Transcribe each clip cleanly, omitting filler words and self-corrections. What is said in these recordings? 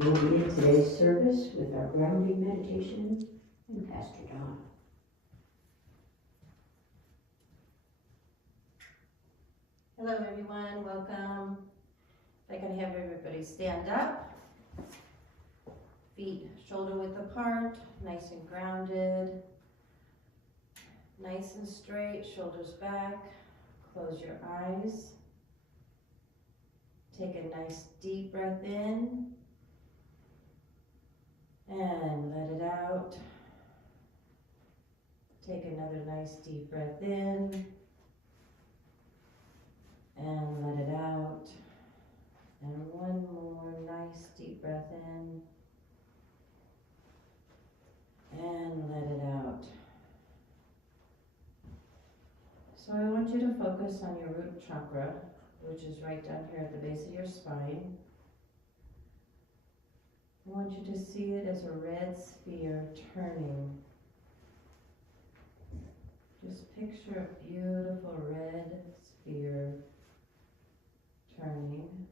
We'll begin today's service with our grounding meditation and Pastor Don. Hello everyone, welcome. If I can have everybody stand up. Feet shoulder width apart, nice and grounded. Nice and straight, shoulders back. Close your eyes. Take a nice deep breath in. And let it out. Take another nice deep breath in. And let it out. And one more nice deep breath in. And let it out. So I want you to focus on your root chakra, which is right down here at the base of your spine. I want you to see it as a red sphere turning. Just picture a beautiful red sphere turning.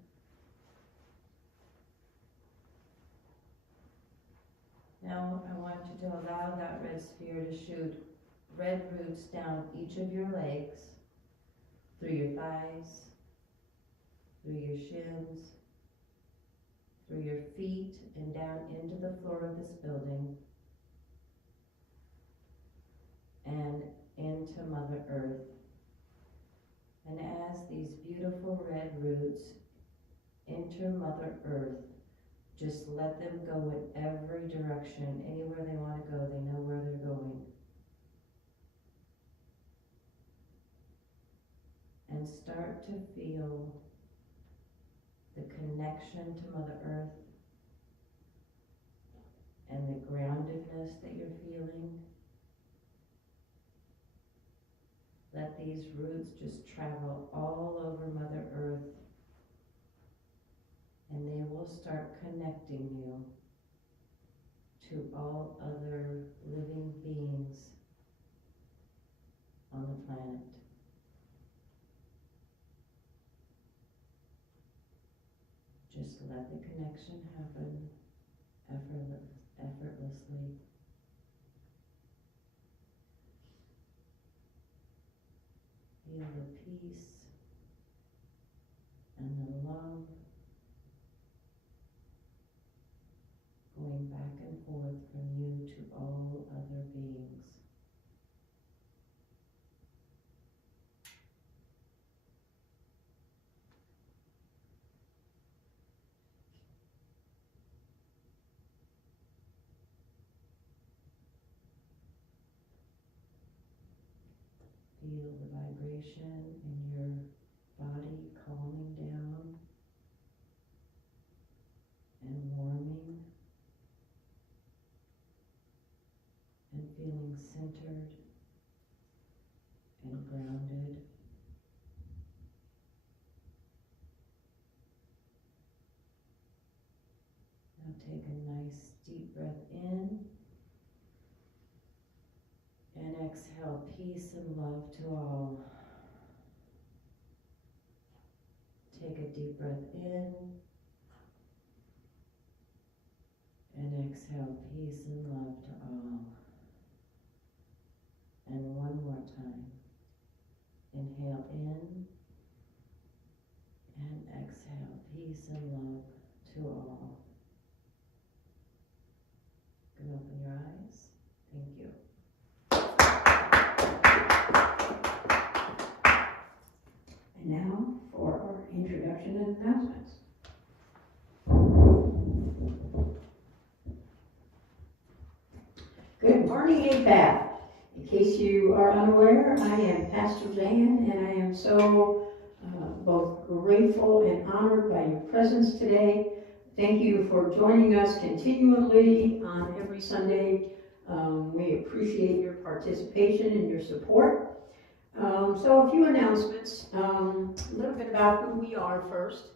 Now I want you to allow that red sphere to shoot red roots down each of your legs, through your thighs, through your shins, through your feet, and down into the floor of this building, and into Mother Earth. And as these beautiful red roots enter Mother Earth, just let them go in every direction. Anywhere they want to go, they know where they're going. And start to feel the connection to Mother Earth and the groundedness that you're feeling. Let these roots just travel all over Mother Earth, and they will start connecting you to all other living beings on the planet. Just let the connection happen effortlessly. Feel the peace and the love going back and forth from you to all other beings. Feel the vibration in your body calming down and warming and feeling centered and grounded. Now take a nice deep breath in. And exhale peace and love to all. Take a deep breath in. And exhale peace and love to all. And one more time. Inhale in. And exhale peace and love to all. You can open your eyes. Thank you. And now for our introduction and announcements. Good morning, Apath. In case you are unaware, I am Pastor Zan, and I am so both grateful and honored by your presence today. Thank you for joining us continually on every Sunday. We appreciate your participation and your support. So a few announcements, a little bit about who we are first.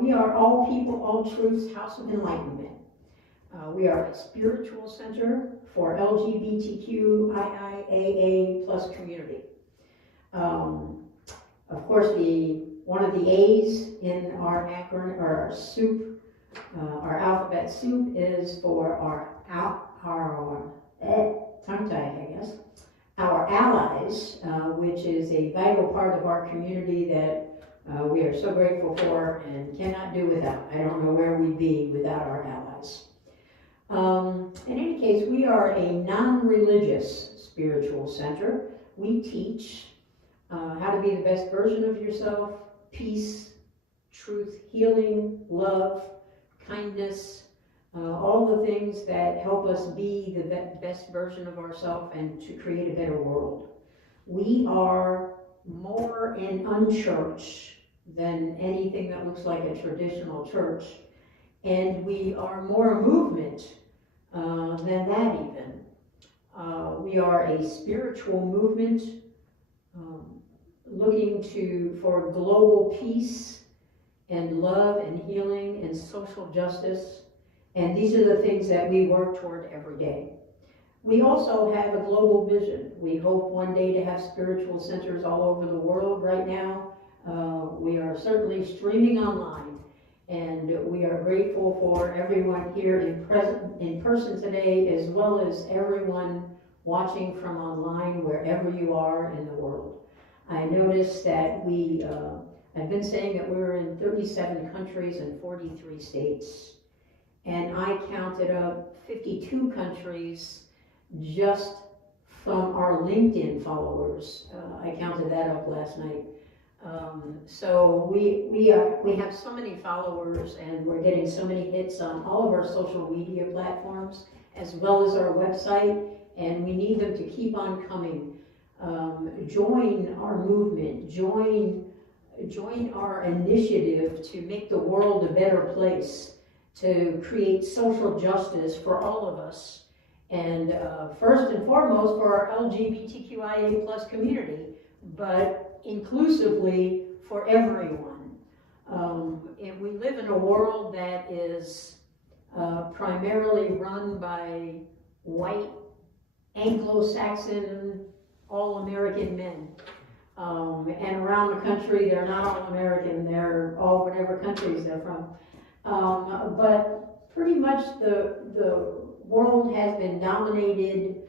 We are All People, All Truths House of Enlightenment. We are a spiritual center for LGBTQIA plus community. Of course, one of the A's in our acronym, or our soup Our alphabet soup is for tongue-tied, I guess. Our allies, which is a vital part of our community that we are so grateful for and cannot do without. I don't know where we'd be without our allies. In any case, we are a non-religious spiritual center. We teach how to be the best version of yourself, peace, truth, healing, love, kindness, all the things that help us be the best version of ourselves and to create a better world. We are more an unchurch than anything that looks like a traditional church, and we are more a movement than that even. We are a spiritual movement looking for global peace and love and healing and social justice. And these are the things that we work toward every day. We also have a global vision. We hope one day to have spiritual centers all over the world. Right now, we are certainly streaming online, and we are grateful for everyone here in person today, as well as everyone watching from online wherever you are in the world. I noticed that I've been saying that we're in 37 countries and 43 states. And I counted up 52 countries just from our LinkedIn followers. I counted that up last night. So we have so many followers, and we're getting so many hits on all of our social media platforms, as well as our website, and we need them to keep on coming. Join our movement, join our initiative to make the world a better place, to create social justice for all of us, and first and foremost for our LGBTQIA plus community, but inclusively for everyone. And we live in a world that is primarily run by white, Anglo-Saxon, all-American men. And around the country, they're not all American, they're all whatever countries they're from. But pretty much the world has been dominated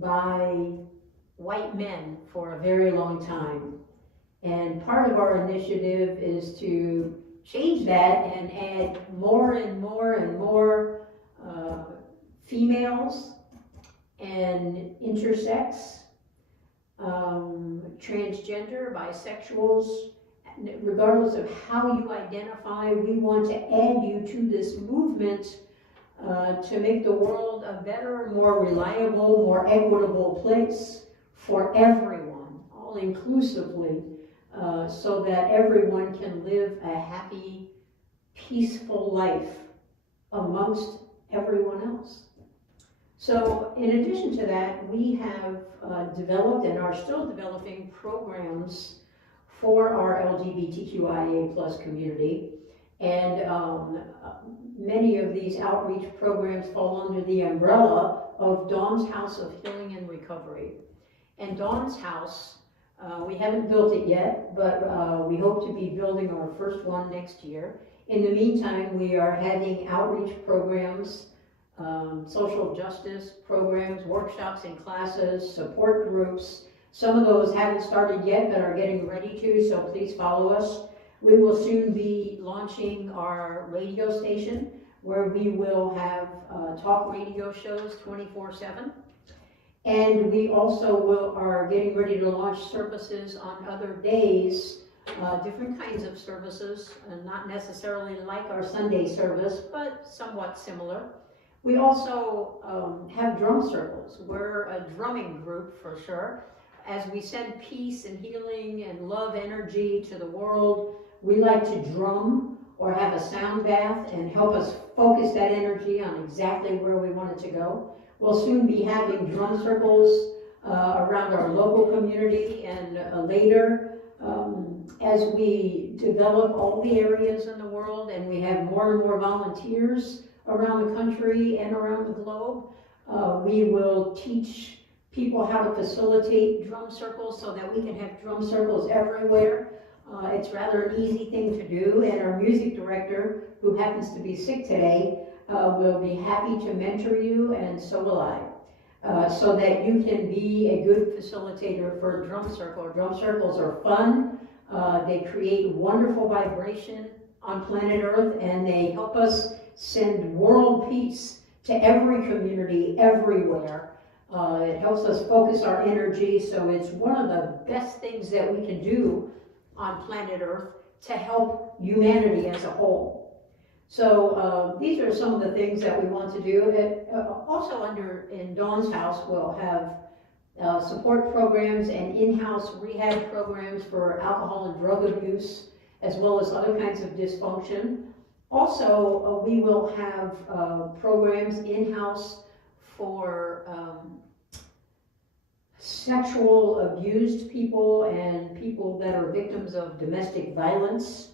by white men for a very long time. And part of our initiative is to change that and add more and more and more females and intersex, transgender, bisexuals. Regardless of how you identify, we want to add you to this movement to make the world a better, more reliable, more equitable place for everyone, all inclusively, so that everyone can live a happy, peaceful life amongst everyone else. So in addition to that, we have developed and are still developing programs for our LGBTQIA plus community, and many of these outreach programs fall under the umbrella of Dawn's House of Healing and Recovery. And Dawn's House, we haven't built it yet, but we hope to be building our first one next year. In the meantime, we are having outreach programs, social justice programs, workshops and classes, support groups. Some of those haven't started yet, but are getting ready to, so please follow us. We will soon be launching our radio station, where we will have talk radio shows 24/7. And we also are getting ready to launch services on other days, different kinds of services, not necessarily like our Sunday service, but somewhat similar. We also have drum circles. We're a drumming group for sure. As we send peace and healing and love energy to the world, we like to drum or have a sound bath and help us focus that energy on exactly where we want it to go. We'll soon be having drum circles around our local community, and later, as we develop all the areas in the world and we have more and more volunteers around the country and around the globe, we will teach people how to facilitate drum circles so that we can have drum circles everywhere. It's rather an easy thing to do, and our music director, who happens to be sick today, will be happy to mentor you, and so will I. So that you can be a good facilitator for a drum circle. Drum circles are fun, they create wonderful vibration on planet Earth, and they help us send world peace to every community, everywhere. It helps us focus our energy, so it's one of the best things that we can do on planet Earth to help humanity as a whole. So these are some of the things that we want to do. Also in Dawn's house, we'll have support programs and in-house rehab programs for alcohol and drug abuse, as well as other kinds of dysfunction. Also, we will have programs in-house for sexual abused people and people that are victims of domestic violence,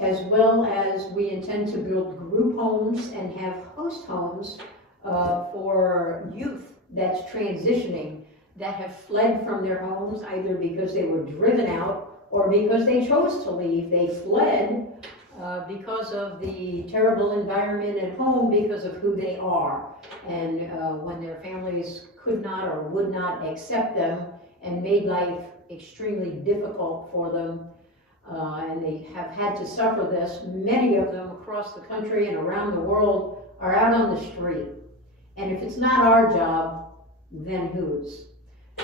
as well as we intend to build group homes and have host homes for youth that's transitioning, that have fled from their homes either because they were driven out or because they chose to leave. They fled because of the terrible environment at home, because of who they are, and when their families could not or would not accept them and made life extremely difficult for them, and they have had to suffer this. Many of them across the country and around the world are out on the street, and if it's not our job, then whose?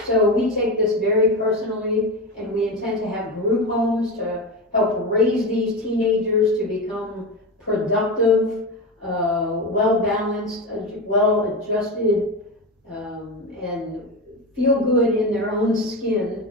So we take this very personally, and we intend to have group homes to help raise these teenagers to become productive, well-balanced, well-adjusted, and feel good in their own skin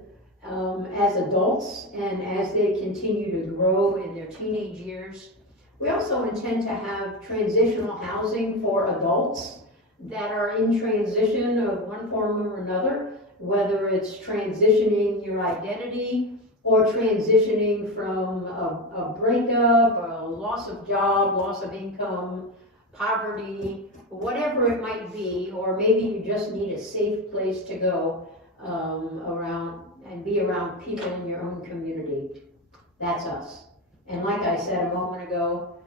as adults and as they continue to grow in their teenage years. We also intend to have transitional housing for adults that are in transition of one form or another, whether it's transitioning your identity or transitioning from a breakup, a loss of job, loss of income, poverty, whatever it might be, or maybe you just need a safe place to go around and be around people in your own community. That's us. And like I said a moment ago,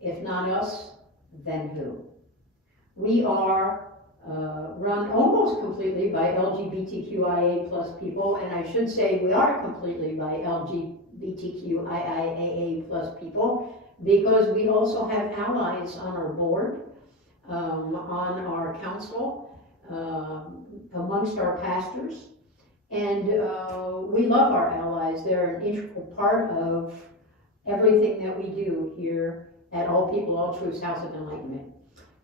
if not us, then who? We are run almost completely by LGBTQIA plus people, and I should say we are completely by LGBTQIA plus people, because we also have allies on our board, on our council, amongst our pastors, and we love our allies. They're an integral part of everything that we do here at All People, All Truths House of Enlightenment.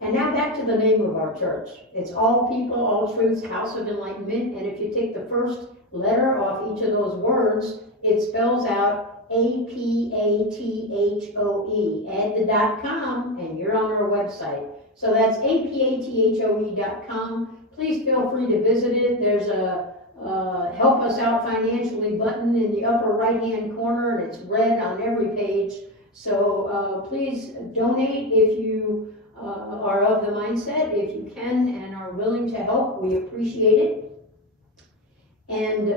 And now back to the name of our church. It's All People, All Truths House of Enlightenment, and if you take the first letter off each of those words, it spells out APATHOE. Add the .com and you're on our website. So that's APATHOE.com. Please feel free to visit it. There's a help us out financially button in the upper right hand corner, and it's red on every page. So please donate if you are of the mindset. If you can and are willing to help, we appreciate it. And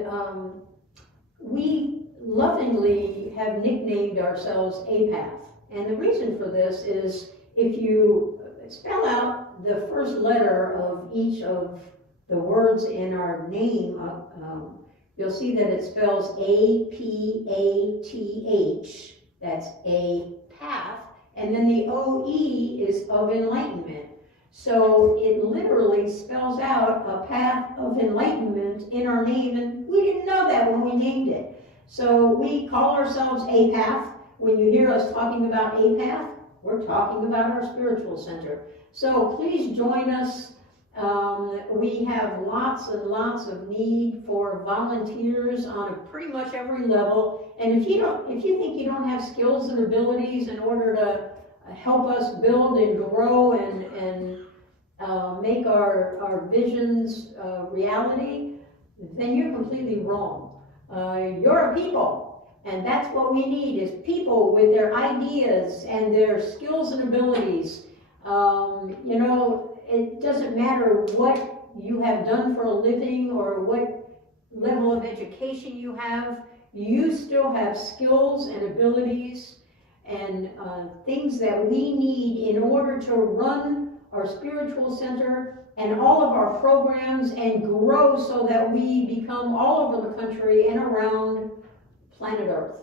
we lovingly have nicknamed ourselves Apath. And the reason for this is if you spell out the first letter of each of the words in our name, you'll see that it spells A-P-A-T-H. That's a path. And then the O-E is of enlightenment. So it literally spells out a path of enlightenment in our name, and we didn't know that when we named it. So we call ourselves Apath. When you hear us talking about Apath, we're talking about our spiritual center. So please join us. We have lots and lots of need for volunteers on pretty much every level. And if you think you don't have skills and abilities in order to help us build and grow and make our visions reality, then you're completely wrong. You're a people, and that's what we need, is people with their ideas and their skills and abilities. You know, it doesn't matter what you have done for a living or what level of education you have. you still have skills and abilities and things that we need in order to run our spiritual center and all of our programs and grow so that we become all over the country and around planet Earth.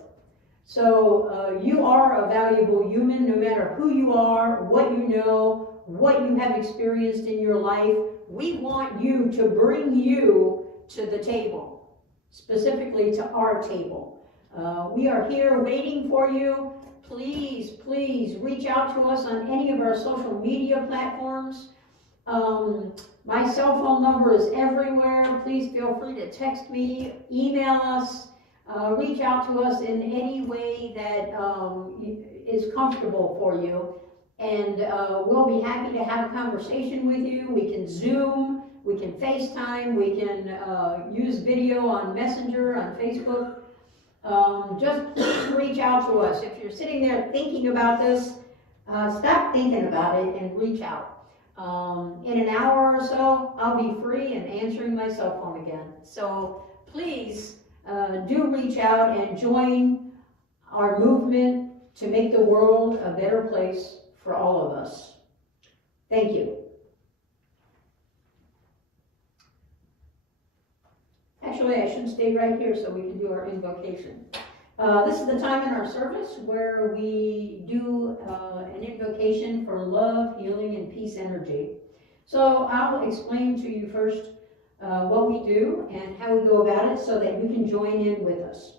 So you are a valuable human, no matter who you are, what you know, what you have experienced in your life. We want you to bring you to the table, specifically to our table. We are here waiting for you. Please, please reach out to us on any of our social media platforms. My cell phone number is everywhere. Please feel free to text me, email us, reach out to us in any way that is comfortable for you. And we'll be happy to have a conversation with you. We can Zoom, we can FaceTime, we can use video on Messenger, on Facebook. Just please reach out to us. If you're sitting there thinking about this, stop thinking about it and reach out. In an hour or so, I'll be free and answering my cell phone again. So please do reach out and join our movement to make the world a better place for all of us. Thank you. Actually, I should stay right here so we can do our invocation. This is the time in our service where we do an invocation for love, healing, and peace energy. So I'll explain to you first what we do and how we go about it so that you can join in with us.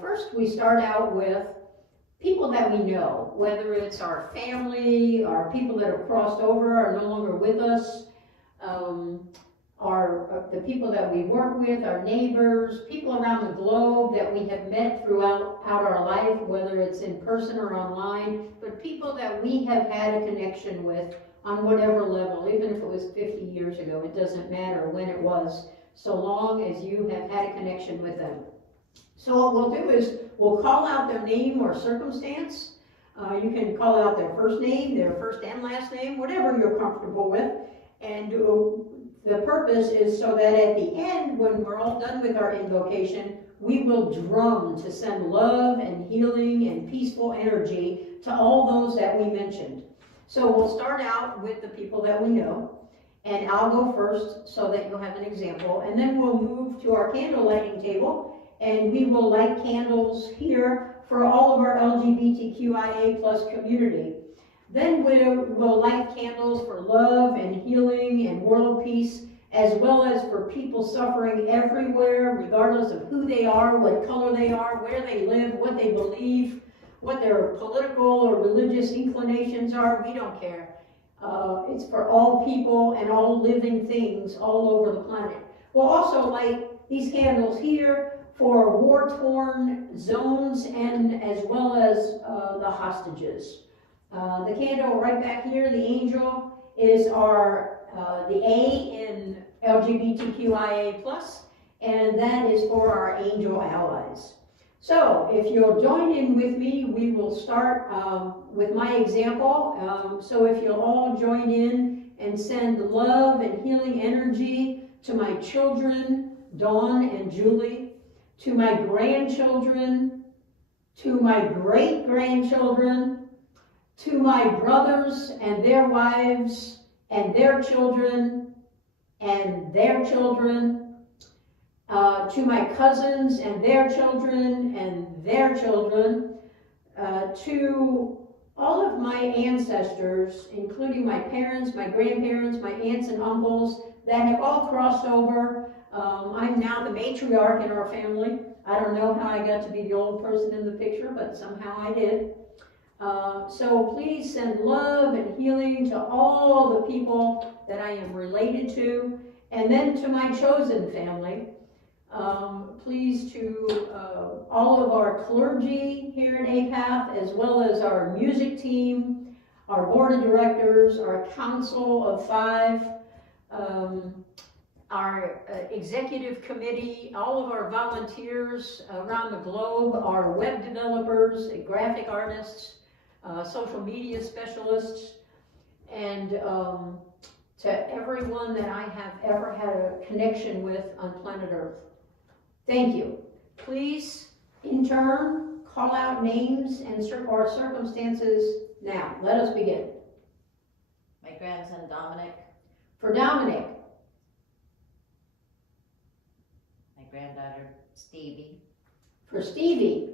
First, we start out with people that we know, whether it's our family, our people that have crossed over, are no longer with us, the people that we work with, our neighbors, people around the globe that we have met throughout our life, whether it's in person or online, but people that we have had a connection with on whatever level, even if it was 50 years ago, it doesn't matter when it was, so long as you have had a connection with them. So what we'll do is we'll call out their name or circumstance. You can call out their first name, their first and last name, whatever you're comfortable with. And the purpose is so that at the end, when we're all done with our invocation, we will drum to send love and healing and peaceful energy to all those that we mentioned. So we'll start out with the people that we know. And I'll go first so that you'll have an example. And then we'll move to our candle lighting table. And we will light candles here for all of our LGBTQIA plus community. Then we'll light candles for love and healing and world peace, as well as for people suffering everywhere, regardless of who they are, what color they are, where they live, what they believe, what their political or religious inclinations are. We don't care. It's for all people and all living things all over the planet. We'll also light these candles here for war-torn zones and as well as the hostages. The candle right back here, the angel, is the A in LGBTQIA+, and that is for our angel allies. So if you'll join in with me, we will start with my example. So if you'll all join in and send love and healing energy to my children, Dawn and Julie, to my grandchildren, to my great-grandchildren, to my brothers and their wives and their children and their children, to my cousins and their children and their children, to all of my ancestors, including my parents, my grandparents, my aunts and uncles that have all crossed over. I'm now the matriarch in our family. I don't know how I got to be the old person in the picture, but somehow I did. So please send love and healing to all the people that I am related to, and then to my chosen family. Please to all of our clergy here at Apath, as well as our music team, our board of directors, our council of 5, our executive committee, all of our volunteers around the globe, our web developers, graphic artists, social media specialists, and to everyone that I have ever had a connection with on planet Earth. Thank you. Please, in turn, call out names and or circumstances now. Let us begin. My grandson Dominic. For Dominic. My granddaughter Stevie. For Stevie.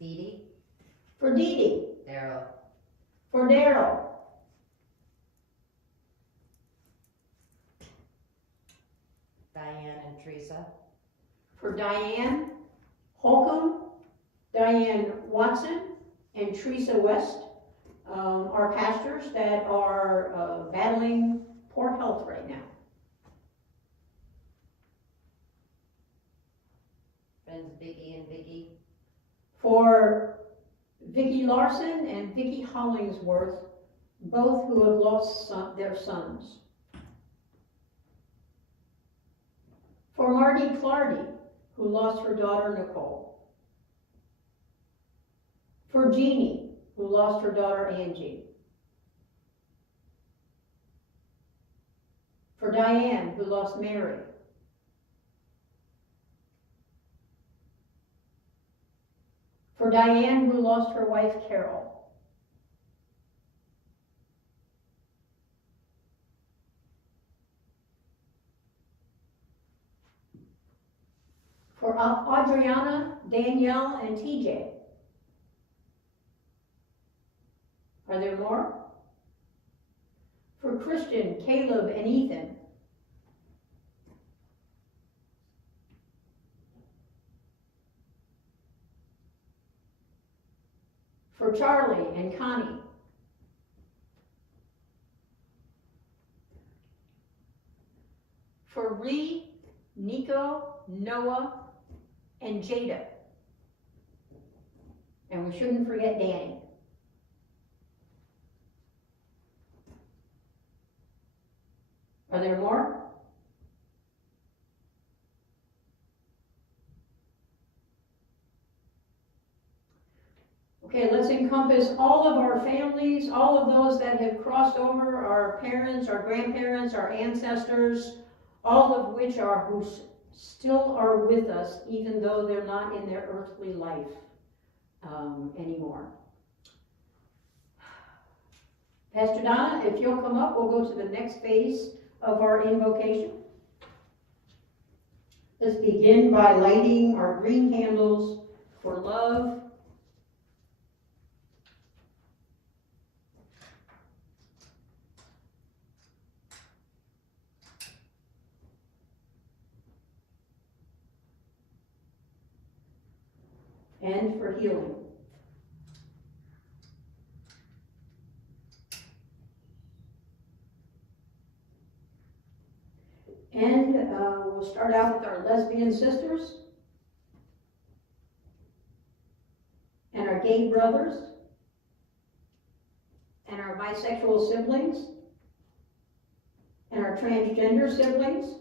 Dee Dee. For Dee Dee. Daryl. For Daryl. Diane and Teresa. For Diane Holcomb, Diane Watson, and Teresa West, our pastors that are battling poor health right now. Friends Vicky and Vicky. For Vicki Larson and Vicki Hollingsworth, both who have lost their sons. For Marty Clardy, who lost her daughter Nicole. For Jeannie, who lost her daughter Angie. For Diane, who lost Mary. For Diane, who lost her wife Carol. For Adriana, Danielle, and TJ. Are there more? For Christian, Caleb, and Ethan. For Charlie and Connie. For Ree, Nico, Noah, and Jada. And we shouldn't forget Danny. Are there more? Okay, let's encompass all of our families, all of those that have crossed over, our parents, our grandparents, our ancestors, all of which are who still are with us, even though they're not in their earthly life anymore. Pastor Donna, if you'll come up, we'll go to the next phase of our invocation. Let's begin by lighting our green candles for love, and for healing. And we'll start out with our lesbian sisters and our gay brothers and our bisexual siblings and our transgender siblings.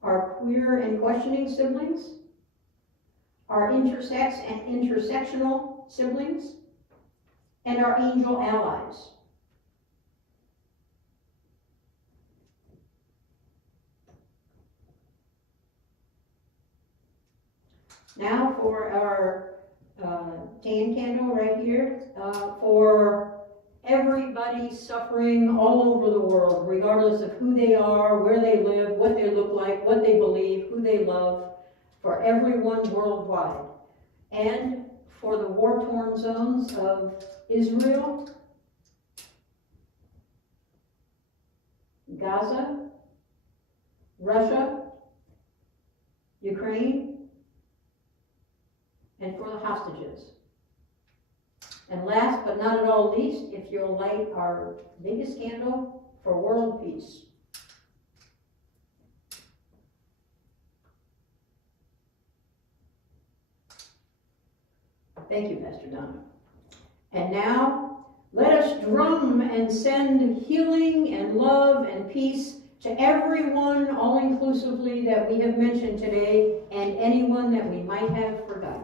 Our queer and questioning siblings, our intersex and intersectional siblings, and our angel allies. Now for our tan candle right here, for everybody suffering all over the world, regardless of who they are, where they live, what they look like, what they believe, who they love, for everyone worldwide. And for the war-torn zones of Israel, Gaza, Russia, Ukraine, and for the hostages. And last but not at all least, if you'll light our biggest candle for world peace. Thank you, Pastor Donna. And now, let us drum and send healing and love and peace to everyone, all-inclusively, that we have mentioned today, and anyone that we might have forgotten.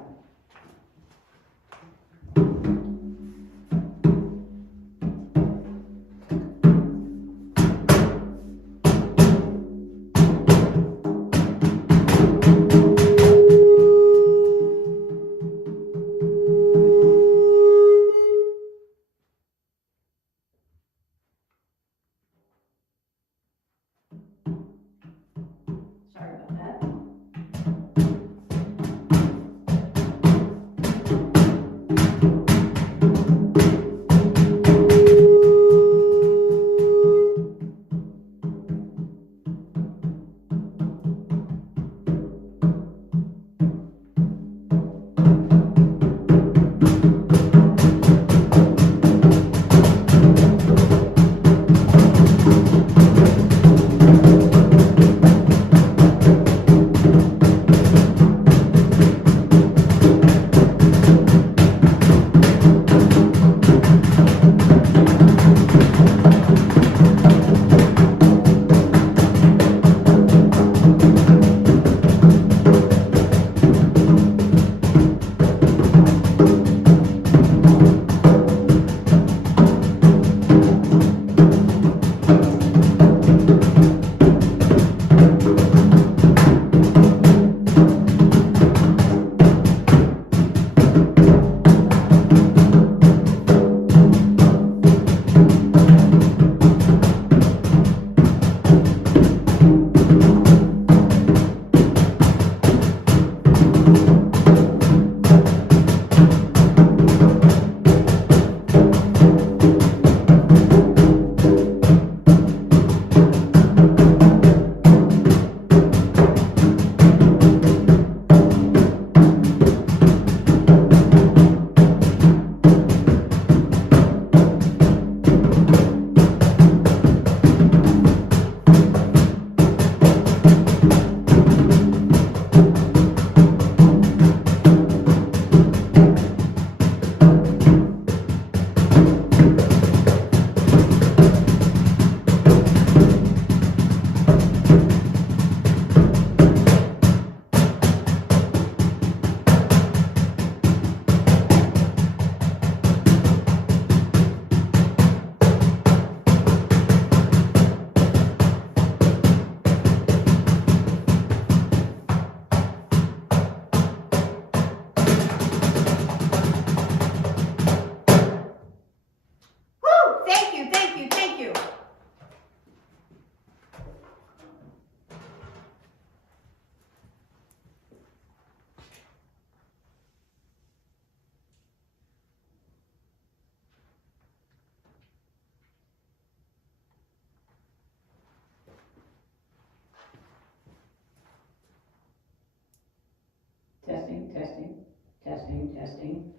testing.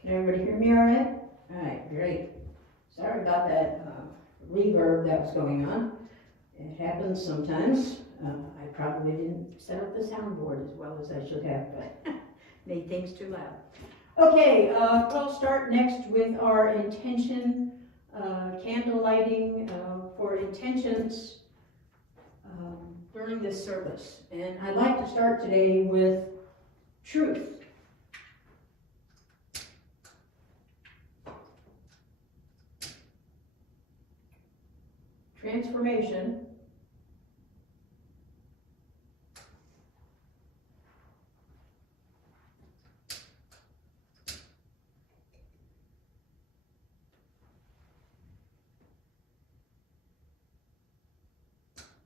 Can everybody hear me all right? All right, great. Sorry about that reverb that was going on. It happens sometimes. I probably didn't set up the soundboard as well as I should have, but made things too loud. Okay, we'll start next with our intention, candle lighting for intentions during this service. And I'd like to start today with truth. Transformation.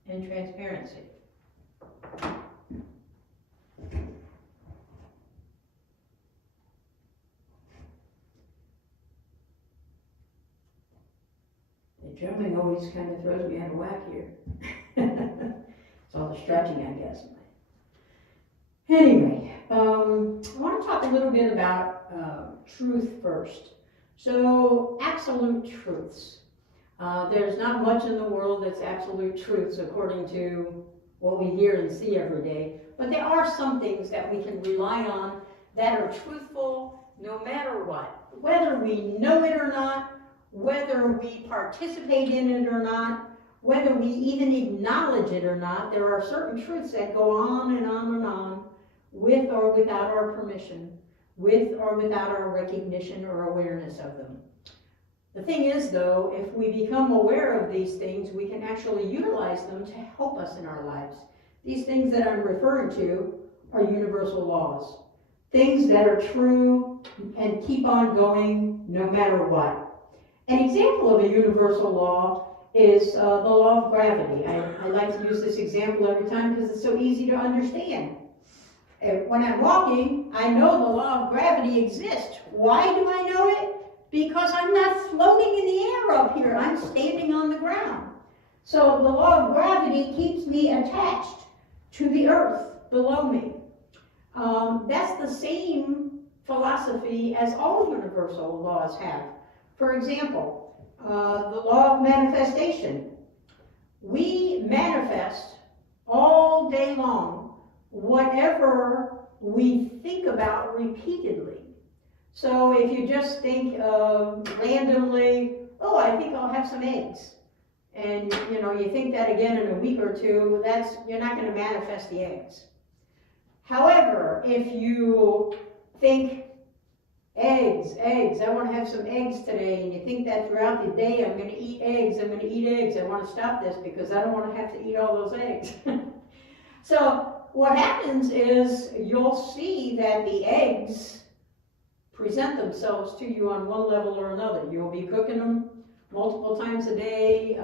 And transparency. The drumming always kind of throws me out of whack here. It's all the stretching, I guess. Anyway, I want to talk a little bit about truth first. So, absolute truths. There's not much in the world that's absolute truths according to what we hear and see every day, but there are some things that we can rely on that are truthful no matter what. Whether we know it or not, whether we participate in it or not, whether we even acknowledge it or not, there are certain truths that go on and on and on, with or without our permission, with or without our recognition or awareness of them. The thing is, though, if we become aware of these things, we can actually utilize them to help us in our lives. These things that I'm referring to are universal laws. Things that are true and keep on going no matter what. An example of a universal law is the law of gravity. I like to use this example every time because it's so easy to understand. When I'm walking, I know the law of gravity exists. Why do I know it? Because I'm not floating in the air up here. I'm standing on the ground. So the law of gravity keeps me attached to the earth below me. That's the same philosophy as all universal laws have. For example, the law of manifestation. We manifest all day long whatever we think about repeatedly. So if you just think randomly, oh, I think I'll have some eggs, and you think that again in a week or two, you're not going to manifest the eggs. However, if you think eggs, I want to have some eggs today, and you think that throughout the day, I'm going to eat eggs, I want to stop this because I don't want to have to eat all those eggs. So what happens is you'll see that the eggs present themselves to you on one level or another. You'll be cooking them multiple times a day.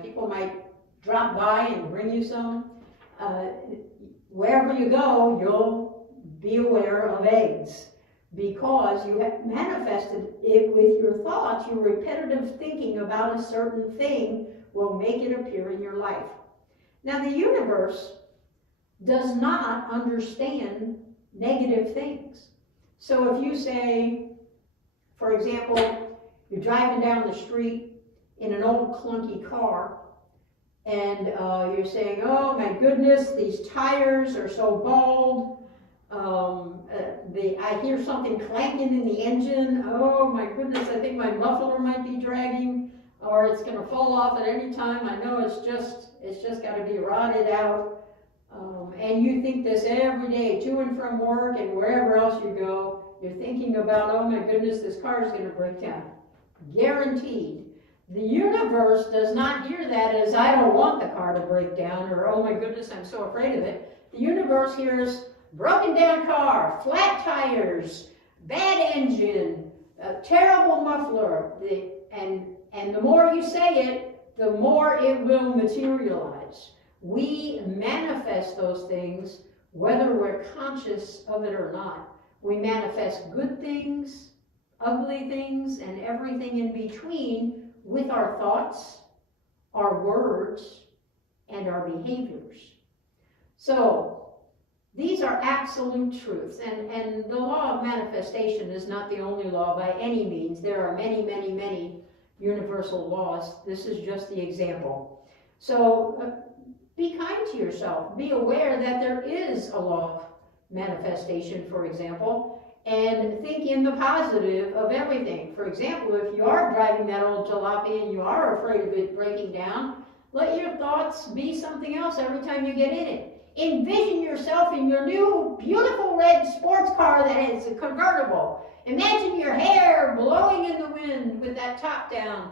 People might drop by and bring you some. Wherever you go, you'll be aware of eggs because you have manifested it with your thoughts. Your repetitive thinking about a certain thing will make it appear in your life. Now, the universe does not understand negative things. So if you say, for example, you're driving down the street in an old clunky car, and you're saying, oh my goodness, these tires are so bald, I hear something clanking in the engine, oh my goodness, I think my muffler might be dragging, or it's going to fall off at any time, I know it's just got to be rotted out. And you think this every day, to and from work and wherever else you go, you're thinking about, oh my goodness, this car is going to break down. Guaranteed. The universe does not hear that as, I don't want the car to break down, or oh my goodness, I'm so afraid of it. The universe hears, broken down car, flat tires, bad engine, a terrible muffler, and the more you say it, the more it will materialize. We manifest those things whether we're conscious of it or not. We manifest good things, ugly things, and everything in between with our thoughts, our words, and our behaviors. So, These are absolute truths, and the law of manifestation is not the only law by any means. There are many, many, many universal laws. This is just the example. So be kind to yourself. Be aware that there is a law of manifestation, for example, and think in the positive of everything. For example, if you are driving that old jalopy and you are afraid of it breaking down, let your thoughts be something else every time you get in it. Envision yourself in your new beautiful red sports car that is a convertible. Imagine your hair blowing in the wind with that top down.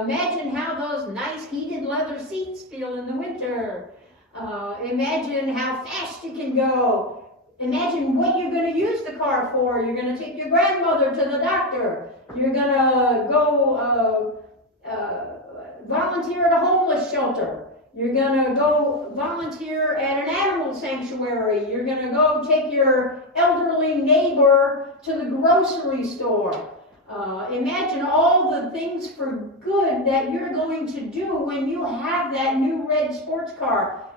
Imagine how those nice heated leather seats feel in the winter. Imagine how fast you can go. Imagine what you're going to use the car for. You're going to take your grandmother to the doctor. You're going to go volunteer at a homeless shelter. You're going to go volunteer at an animal sanctuary. You're going to go take your elderly neighbor to the grocery store. Imagine all the things for good that you're going to do when you have that new red sports car.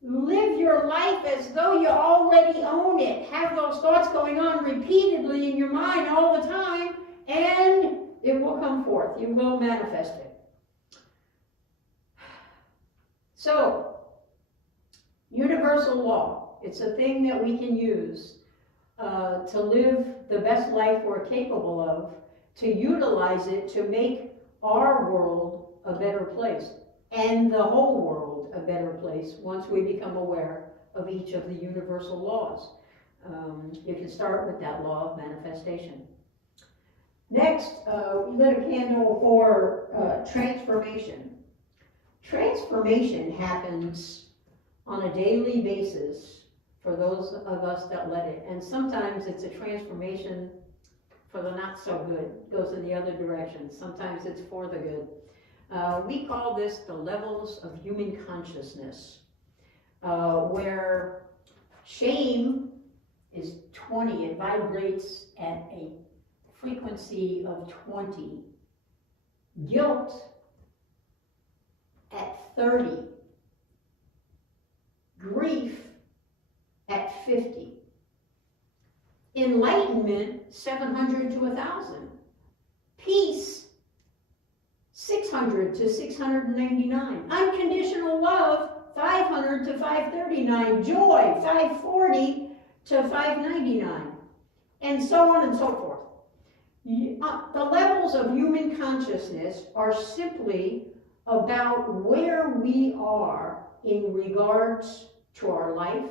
Live your life as though you already own it. Have those thoughts going on repeatedly in your mind all the time, and it will come forth. You will manifest it. So, universal law. It's a thing that we can use to live the best life we're capable of, to utilize it to make our world a better place and the whole world a better place once we become aware of each of the universal laws. You can start with that law of manifestation. Next, we lit a candle for transformation. Transformation happens on a daily basis for those of us that let it. And sometimes it's a transformation for the not so good. It goes in the other direction. Sometimes it's for the good. We call this the levels of human consciousness, where shame is 20. It vibrates at a frequency of 20. Guilt at 30. Grief at 50. Enlightenment, 700 to 1,000. Peace, 600 to 699. Unconditional love, 500 to 539. Joy, 540 to 599. And so on and so forth. The levels of human consciousness are simply about where we are in regards to our life,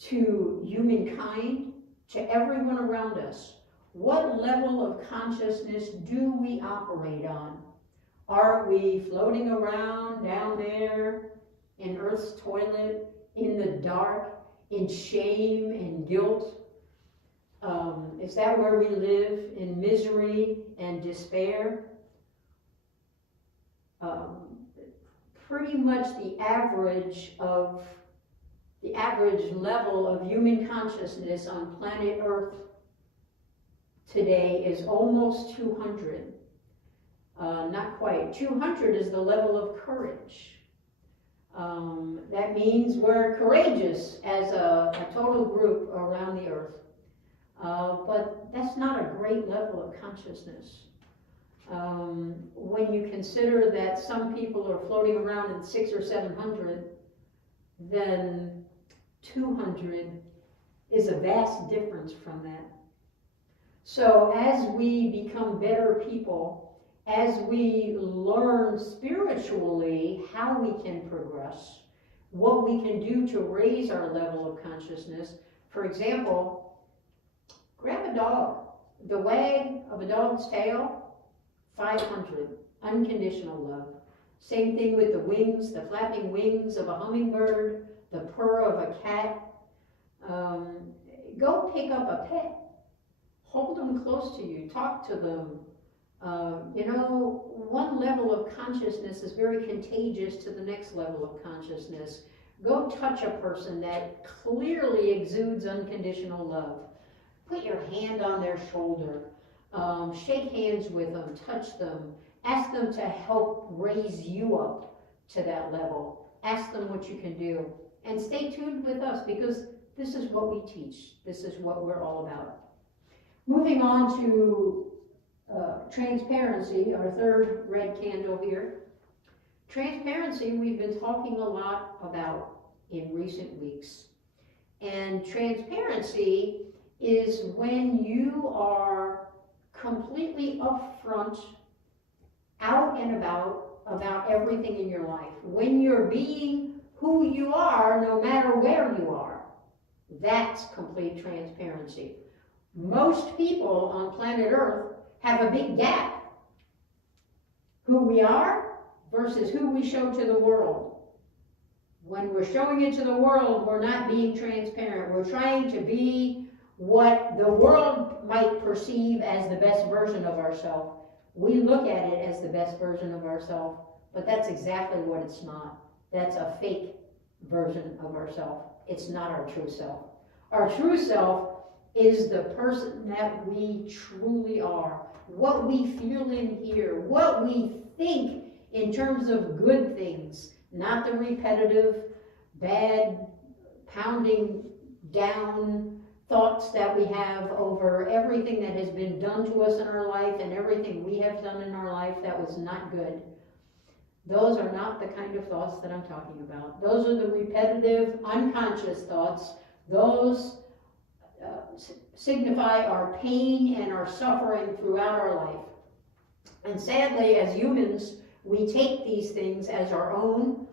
to humankind, to everyone around us. What level of consciousness do we operate on? Are we floating around down there in Earth's toilet, in the dark, in shame and guilt? Is that where we live, in misery and despair? Pretty much the average level of human consciousness on planet Earth today is almost 200. Not quite. 200 is the level of courage. That means we're courageous as a total group around the earth. But that's not a great level of consciousness. When you consider that some people are floating around in 600 or 700, then 200 is a vast difference from that. So as we become better people, as we learn spiritually how we can progress, what we can do to raise our level of consciousness. For example, grab a dog. The wag of a dog's tail, 500, unconditional love. Same thing with the wings, the flapping wings of a hummingbird, the purr of a cat. Go pick up a pet. Hold them close to you. Talk to them. One level of consciousness is very contagious to the next level of consciousness. Go touch a person that clearly exudes unconditional love. Put your hand on their shoulder. Shake hands with them. Touch them. Ask them to help raise you up to that level. Ask them what you can do. And stay tuned with us because this is what we teach. This is what we're all about. Moving on to transparency, our third red candle here. Transparency, we've been talking a lot about in recent weeks. And transparency is when you are completely upfront, out and about everything in your life. When you're being who you are, no matter where you are. That's complete transparency. Most people on planet Earth have a big gap. Who we are versus who we show to the world. When we're showing it to the world, we're not being transparent. We're trying to be what the world might perceive as the best version of ourselves. We look at it as the best version of ourselves, but that's exactly what it's not. That's a fake version of ourselves. It's not our true self. Our true self is the person that we truly are. What we feel in here, what we think in terms of good things, not the repetitive, bad, pounding down thoughts that we have over everything that has been done to us in our life and everything we have done in our life that was not good. Those are not the kind of thoughts that I'm talking about. Those are the repetitive, unconscious thoughts. Those signify our pain and our suffering throughout our life. And sadly, as humans, we take these things as our own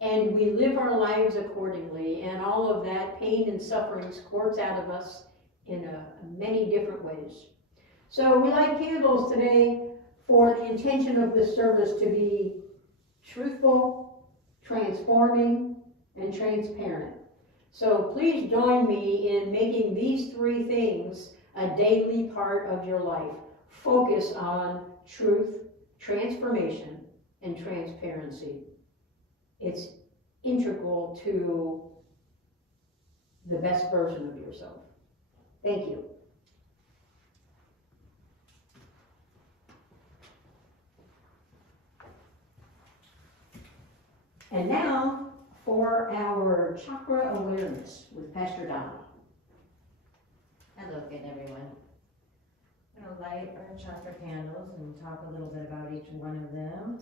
and we live our lives accordingly. And all of that pain and suffering squirts out of us in many different ways. So we light candles today for the intention of this service to be truthful, transforming, and transparent. So please join me in making these three things a daily part of your life. Focus on truth, transformation, and transparency. It's integral to the best version of yourself. Thank you. And now for our chakra awareness with Pastor Donna. Hello again, everyone. I'm going to light our chakra candles and talk a little bit about each one of them.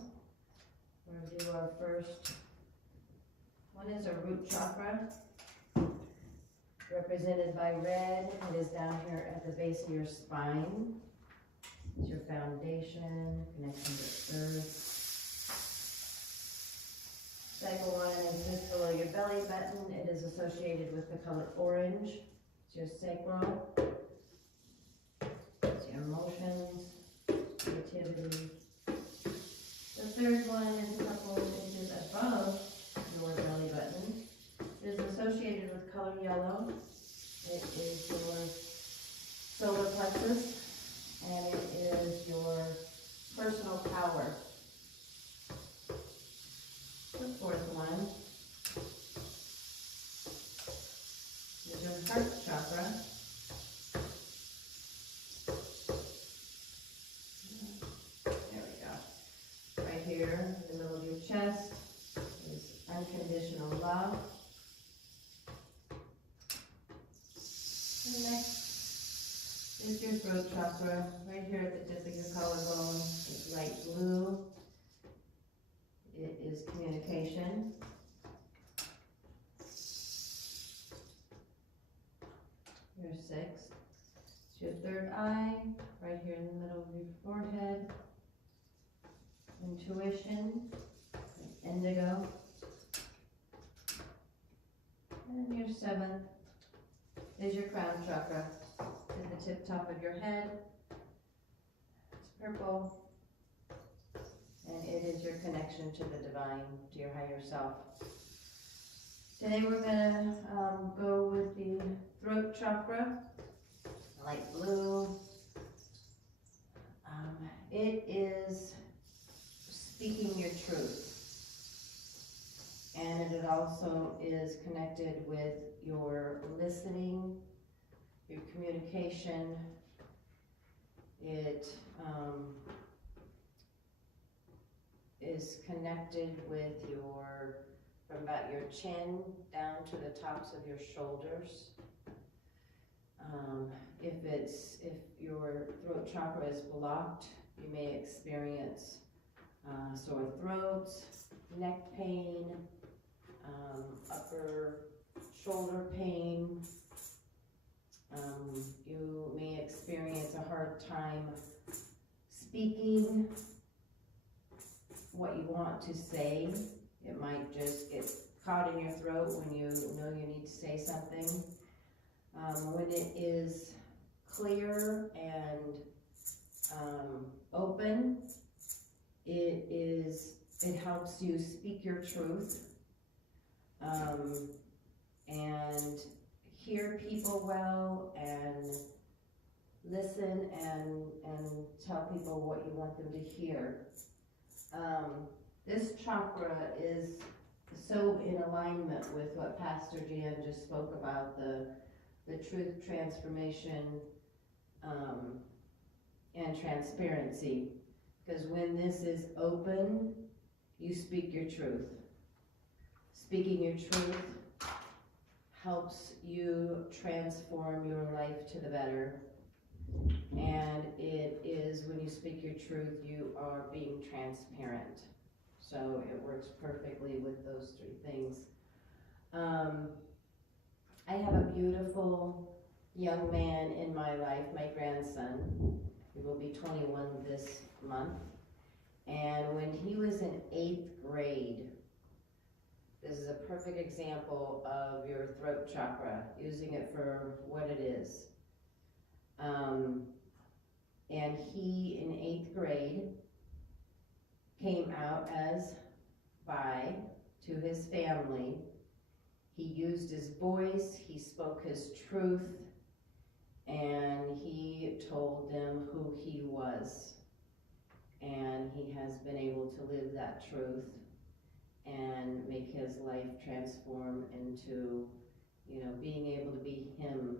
We're going to do our first one is a root chakra, represented by red. It is down here at the base of your spine. It's your foundation, connection to earth. Second one is just below your belly button. It is associated with the color orange. It's your sacral. It's your emotions, creativity. The third one is a couple inches above your belly button. It is associated with color yellow. It is your solar plexus, and it is your personal power. The fourth one is your heart chakra. There we go. Right here in the middle of your chest is unconditional love. And next is your throat chakra. Right here at the tip of your collarbone is light blue. It is communication. Your sixth. It's your third eye, right here in the middle of your forehead. Intuition, indigo. And your seventh is your crown chakra, at the tip top of your head. It's purple. And it is your connection to the divine, to your higher self. Today we're going to go with the throat chakra, light blue. It is speaking your truth. And it also is connected with your listening, your communication. It is connected with your from about your chin down to the tops of your shoulders. If your throat chakra is blocked, you may experience sore throats, neck pain, upper shoulder pain. You may experience a hard time speaking what you want to say. It might just get caught in your throat when you know you need to say something. When it is clear and open, it helps you speak your truth and hear people well and listen and tell people what you want them to hear. This chakra is so in alignment with what Pastor Jan just spoke about, the truth, transformation, and transparency. Because when this is open, you speak your truth. Speaking your truth helps you transform your life to the better. And it is, when you speak your truth, you are being transparent. So it works perfectly with those three things. I have a beautiful young man in my life, my grandson. He will be 21 this month. And when he was in 8th grade, this is a perfect example of your throat chakra, using it for what it is. And he, in 8th grade, came out as bi to his family. He used his voice, he spoke his truth, and he told them who he was. And he has been able to live that truth and make his life transform into, being able to be him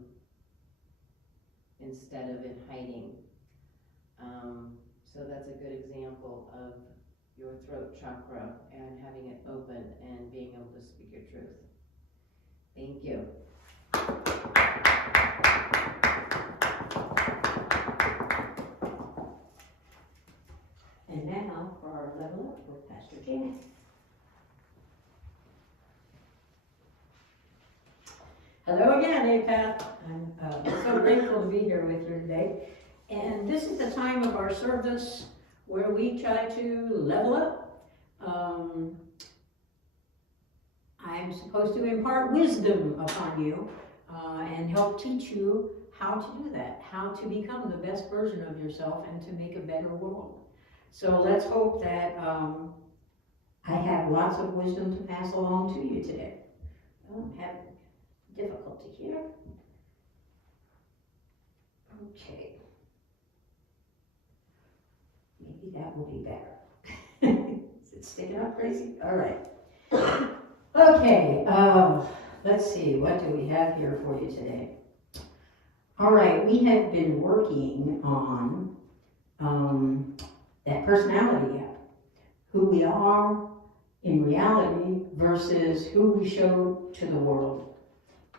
instead of in hiding. So that's a good example of your throat chakra and having it open and being able to speak your truth. Thank you. And now for our level up with Pastor Jan. Hello again, Apath. I'm so grateful to be here with you today. And this is the time of our service where we try to level up. I'm supposed to impart wisdom upon you and help teach you how to do that, how to become the best version of yourself and to make a better world. So let's hope that I have lots of wisdom to pass along to you today. I'm having difficulty here. Okay. Maybe that will be better. Is it sticking up crazy? All right. Okay, let's see, what do we have here for you today? All right, we have been working on that personality gap, who we are in reality versus who we show to the world.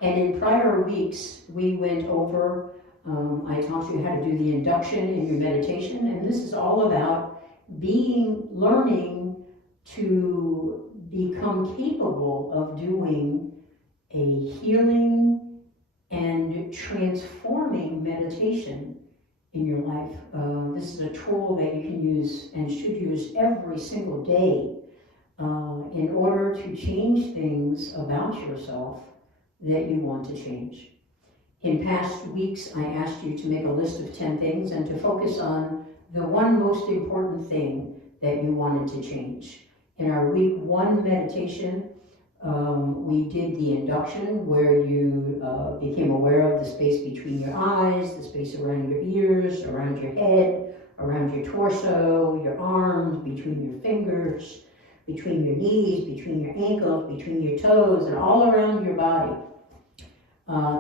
And in prior weeks, we went over, I taught you how to do the induction in your meditation, and this is all about learning to become capable of doing a healing and transforming meditation in your life. This is a tool that you can use and should use every single day in order to change things about yourself that you want to change. In past weeks, I asked you to make a list of 10 things and to focus on the one most important thing that you wanted to change. In our week 1 meditation, we did the induction where you became aware of the space between your eyes, the space around your ears, around your head, around your torso, your arms, between your fingers, between your knees, between your ankles, between your toes, and all around your body.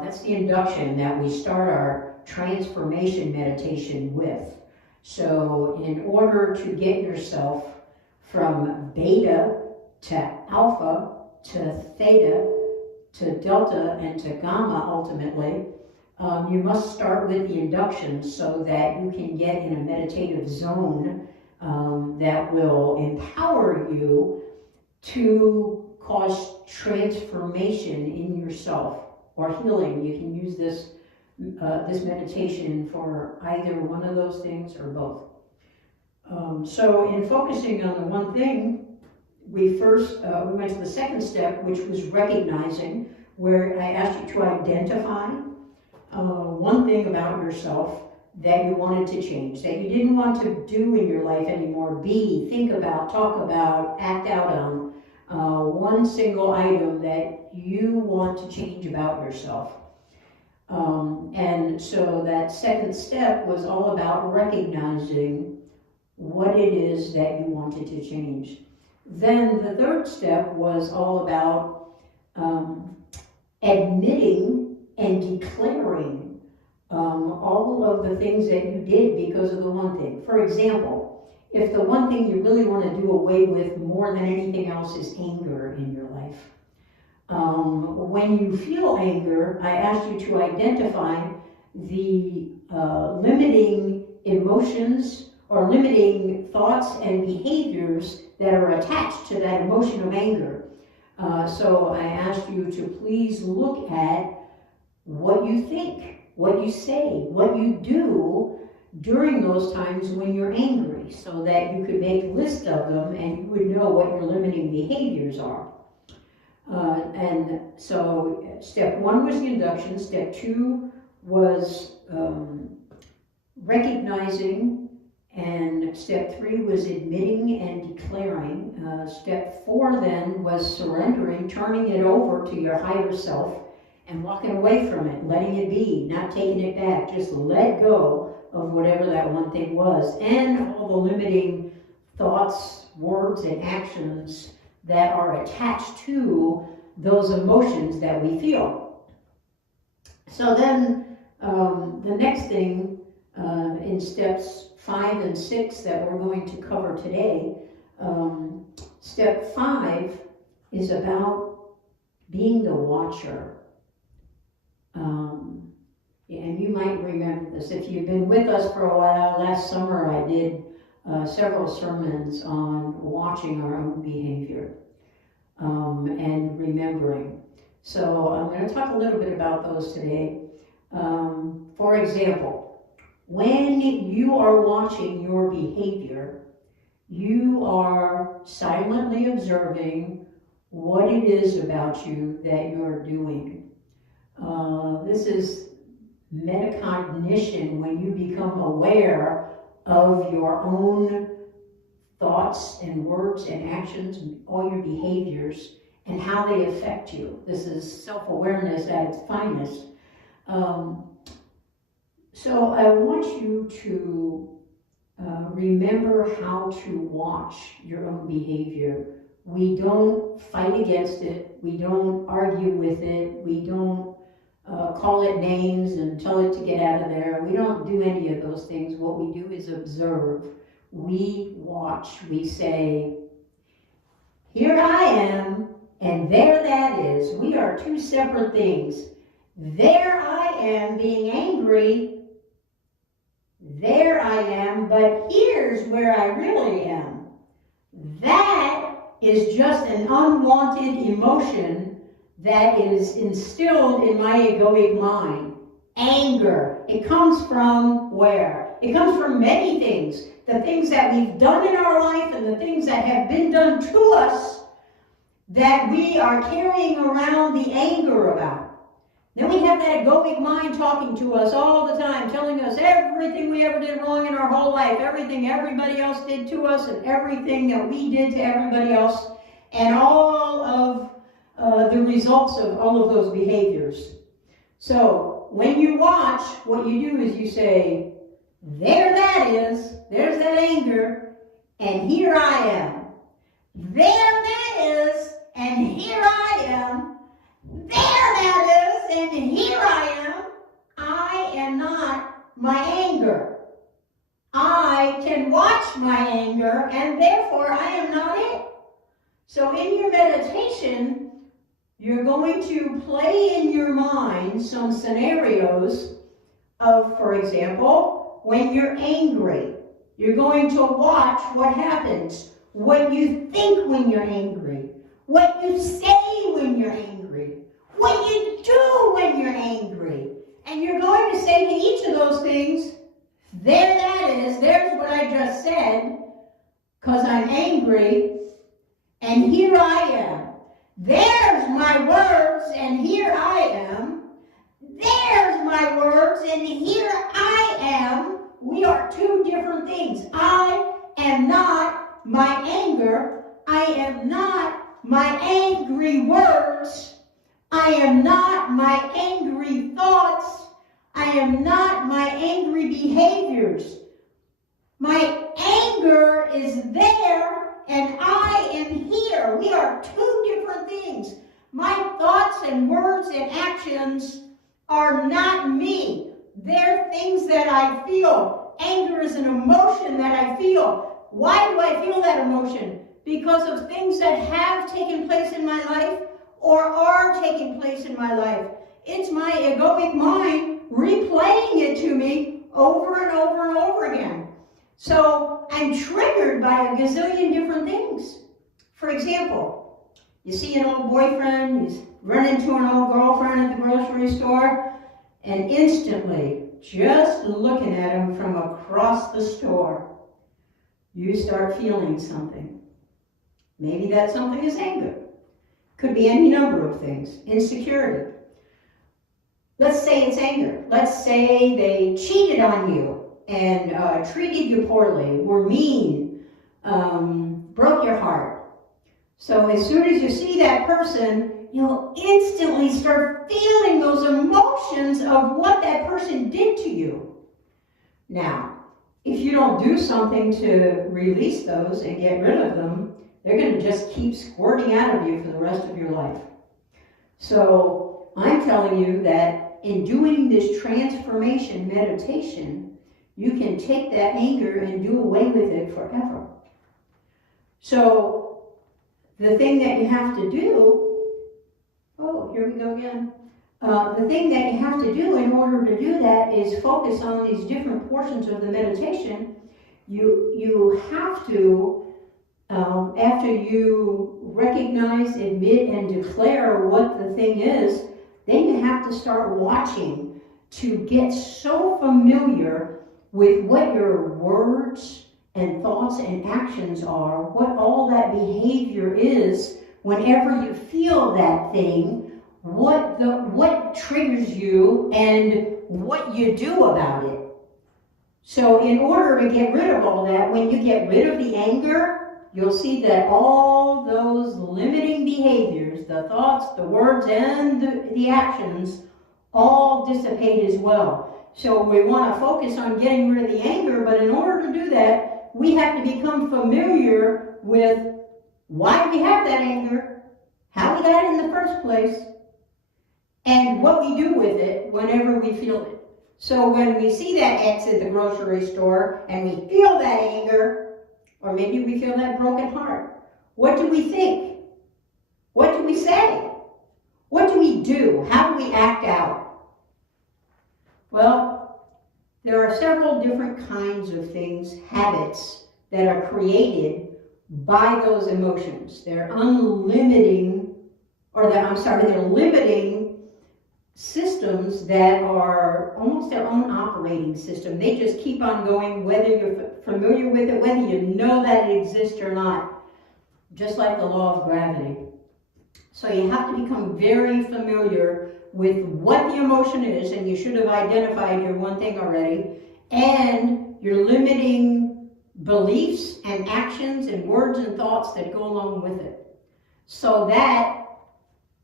That's the induction that we start our transformation meditation with. So in order to get yourself from beta to alpha to theta, to delta, and to gamma ultimately, you must start with the induction so that you can get in a meditative zone that will empower you to cause transformation in yourself or healing. You can use this meditation for either one of those things or both. So in focusing on the one thing, we went to the second step, which was recognizing, where I asked you to identify one thing about yourself that you wanted to change, that you didn't want to do in your life anymore, think about, talk about, act out on. One single item that you want to change about yourself. And so that second step was all about recognizing what it is that you wanted to change. Then the third step was all about admitting and declaring all of the things that you did because of the one thing. For example, if the one thing you really want to do away with more than anything else is anger in your life. When you feel anger, I asked you to identify the limiting emotions or limiting thoughts and behaviors that are attached to that emotion of anger. So I asked you to please look at what you think, what you say, what you do during those times when you're angry, so that you could make a list of them and you would know what your limiting behaviors are. And so step one was the induction, step two was recognizing, and step three was admitting and declaring. Step four then was surrendering, turning it over to your higher self and walking away from it, letting it be, not taking it back, just let go of whatever that one thing was, and all the limiting thoughts, words, and actions that are attached to those emotions that we feel. So then the next thing in steps 5 and 6 that we're going to cover today, step 5 is about being the watcher. And you might remember this. If you've been with us for a while, last summer I did several sermons on watching our own behavior and remembering. So I'm going to talk a little bit about those today. For example, when you are watching your behavior, you are silently observing what it is about you that you're doing. This is metacognition, when you become aware of your own thoughts and words and actions, all your behaviors, and how they affect you. This is self-awareness at its finest. So I want you to remember how to watch your own behavior. We don't fight against it. We don't argue with it. We don't call it names and tell it to get out of there. We don't do any of those things. What we do is observe. We watch. We say, here I am, and there that is. We are two separate things. There I am being angry. There I am, but here's where I really am. That is just an unwanted emotion that is instilled in my egoic mind. Anger. It comes from where? It comes from many things. The things that we've done in our life and the things that have been done to us that we are carrying around the anger about. Then we have that egoic mind talking to us all the time, telling us everything we ever did wrong in our whole life, everything everybody else did to us, and everything that we did to everybody else, and all of the results of all of those behaviors. So when you watch, what you do is you say, there that is, there's that anger, and here I am. There that is, and here I am. There that is, and here I am. I am not my anger. I can watch my anger, and therefore I am not it. So in your meditation, you're going to play in your mind some scenarios of, for example, when you're angry. You're going to watch what happens, what you think when you're angry, what you say when you're angry, what you do when you're angry. And you're going to say to each of those things, there that is, there's what I just said, because I'm angry, and here I am. There's my words, and here I am. There's my words, and here I am. We are two different things. I am not my anger. I am not my angry words. I am not my angry thoughts. I am not my angry behaviors. My anger is there, and I am here. We are two different things. My thoughts and words and actions are not me. They're things that I feel. Anger is an emotion that I feel. Why do I feel that emotion? Because of things that have taken place in my life or are taking place in my life. It's my egoic mind replaying it to me over and over and over again. So I'm triggered by a gazillion different things. For example, you see an old boyfriend, you run into an old girlfriend at the grocery store, and instantly, just looking at him from across the store, you start feeling something. Maybe that something is anger. Could be any number of things. Insecurity. Let's say it's anger. Let's say they cheated on you and treated you poorly, were mean, broke your heart. So as soon as you see that person, you'll instantly start feeling those emotions of what that person did to you. Now, if you don't do something to release those and get rid of them, they're going to just keep squirting out of you for the rest of your life. So I'm telling you that in doing this transformation meditation, you can take that anger and do away with it forever. So the thing that you have to do, here we go again. The thing that you have to do in order to do that is focus on these different portions of the meditation. You have to, after you recognize, admit, and declare what the thing is, then you have to start watching to get so familiar with what your words and thoughts and actions are, what all that behavior is whenever you feel that thing, what triggers you and what you do about it. So in order to get rid of all that, when you get rid of the anger, you'll see that all those limiting behaviors, the thoughts, the words, and the actions all dissipate as well. So we want to focus on getting rid of the anger, but in order to do that, we have to become familiar with why we have that anger, how we got it in the first place, and what we do with it whenever we feel it. So when we see that X at the grocery store and we feel that anger, or maybe we feel that broken heart, what do we think? What do we say? What do we do? How do we act out? Well, there are several different kinds of things, habits, that are created by those emotions. They're limiting systems that are almost their own operating system. They just keep on going whether you're familiar with it, whether you know that it exists or not, just like the law of gravity. So you have to become very familiar with what the emotion is, and you should have identified your one thing already, and your limiting beliefs and actions and words and thoughts that go along with it. So that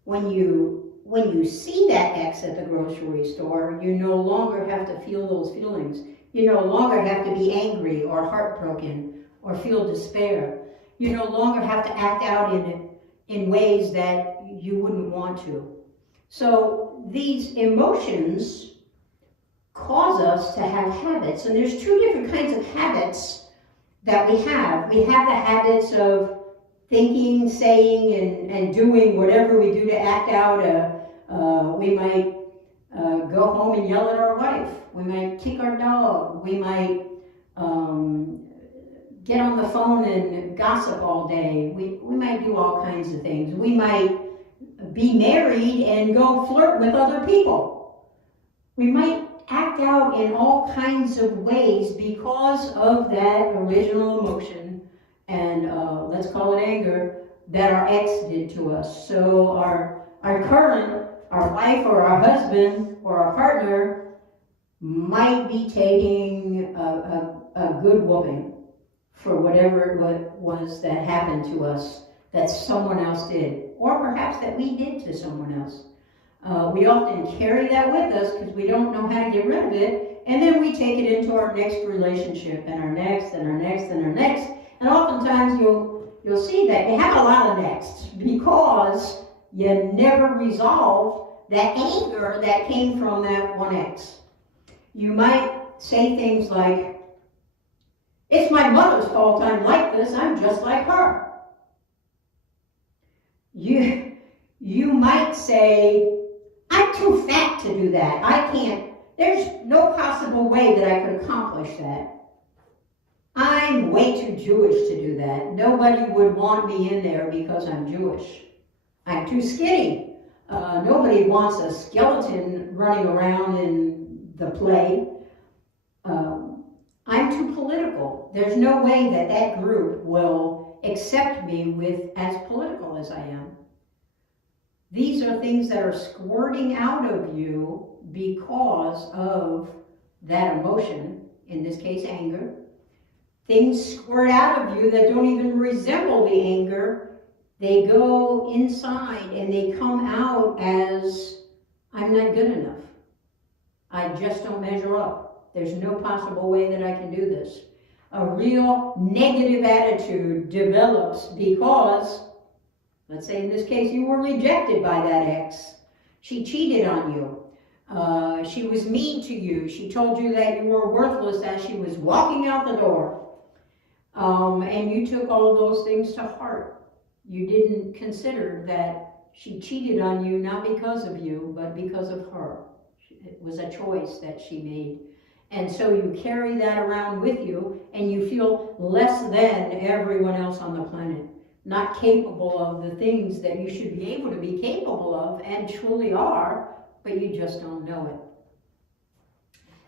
when you see that X at the grocery store, you no longer have to feel those feelings. You no longer have to be angry or heartbroken or feel despair. You no longer have to act out in ways that you wouldn't want to. So these emotions cause us to have habits, and there's two different kinds of habits that we have. We have the habits of thinking, saying, and doing whatever we do to act out. We might go home and yell at our wife. We might kick our dog. We might get on the phone and gossip all day. We might do all kinds of things. We might be married and go flirt with other people. We might act out in all kinds of ways because of that original emotion, and let's call it anger, that our ex did to us. So our wife or our husband or our partner might be taking a good whooping for whatever it was that happened to us that someone else did, or perhaps that we did to someone else. We often carry that with us because we don't know how to get rid of it, and then we take it into our next relationship, and our next, and our next, and our next, and oftentimes you'll see that you have a lot of nexts because you never resolved that anger that came from that one ex. You might say things like, "It's my mother's fault I'm like this, I'm just like her." You might say, "I'm too fat to do that. I can't, there's no possible way that I could accomplish that. I'm way too Jewish to do that. Nobody would want me in there because I'm Jewish. I'm too skinny. Nobody wants a skeleton running around in the play. I'm too political. There's no way that that group will accept me with as political as I am." These are things that are squirting out of you because of that emotion, in this case anger. Things squirt out of you that don't even resemble the anger. They go inside and they come out as, "I'm not good enough. I just don't measure up. There's no possible way that I can do this." A real negative attitude develops because, let's say in this case, you were rejected by that ex. She cheated on you. She was mean to you. She told you that you were worthless as she was walking out the door. And you took all those things to heart. You didn't consider that she cheated on you not because of you, but because of her. It was a choice that she made. And so you carry that around with you, and you feel less than everyone else on the planet. Not capable of the things that you should be able to be capable of and truly are, but you just don't know it.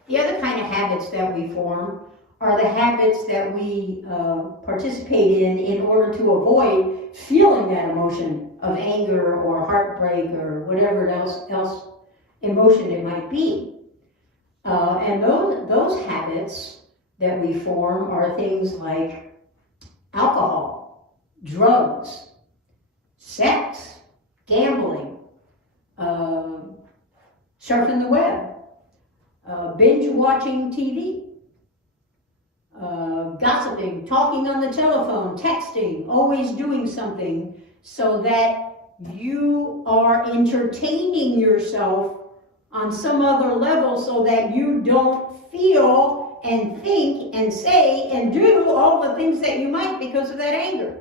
The other kind of habits that we form are the habits that we participate in order to avoid feeling that emotion of anger or heartbreak or whatever else emotion it might be. And those habits that we form are things like alcohol, drugs, sex, gambling, surfing the web, binge watching TV, gossiping, talking on the telephone, texting, always doing something so that you are entertaining yourself on some other level so that you don't feel and think and say and do all the things that you might because of that anger.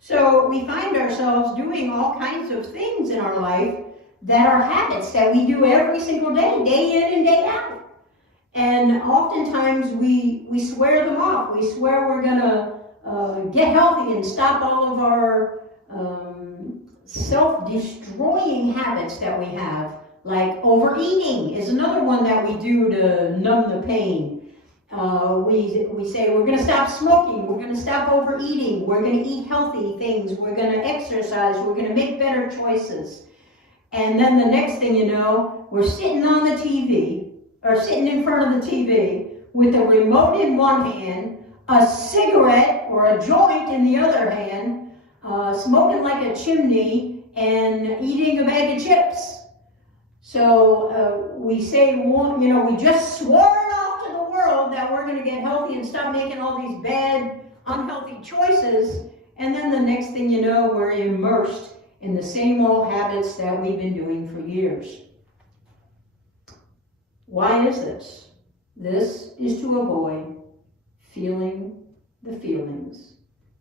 So we find ourselves doing all kinds of things in our life that are habits that we do every single day, day in and day out. And oftentimes we swear them off. We swear we're going to get healthy and stop all of our self-destroying habits that we have. Like overeating is another one that we do to numb the pain. We say we're going to stop smoking, we're going to stop overeating, we're going to eat healthy things, we're going to exercise, we're going to make better choices. And then the next thing you know, we're sitting on the TV, or sitting in front of the TV with a remote in one hand, a cigarette or a joint in the other hand, smoking like a chimney, and eating a bag of chips. So we say, we just swore it off to the world that we're going to get healthy and stop making all these bad, unhealthy choices. And then the next thing you know, we're immersed in the same old habits that we've been doing for years. Why is this? This is to avoid feeling the feelings,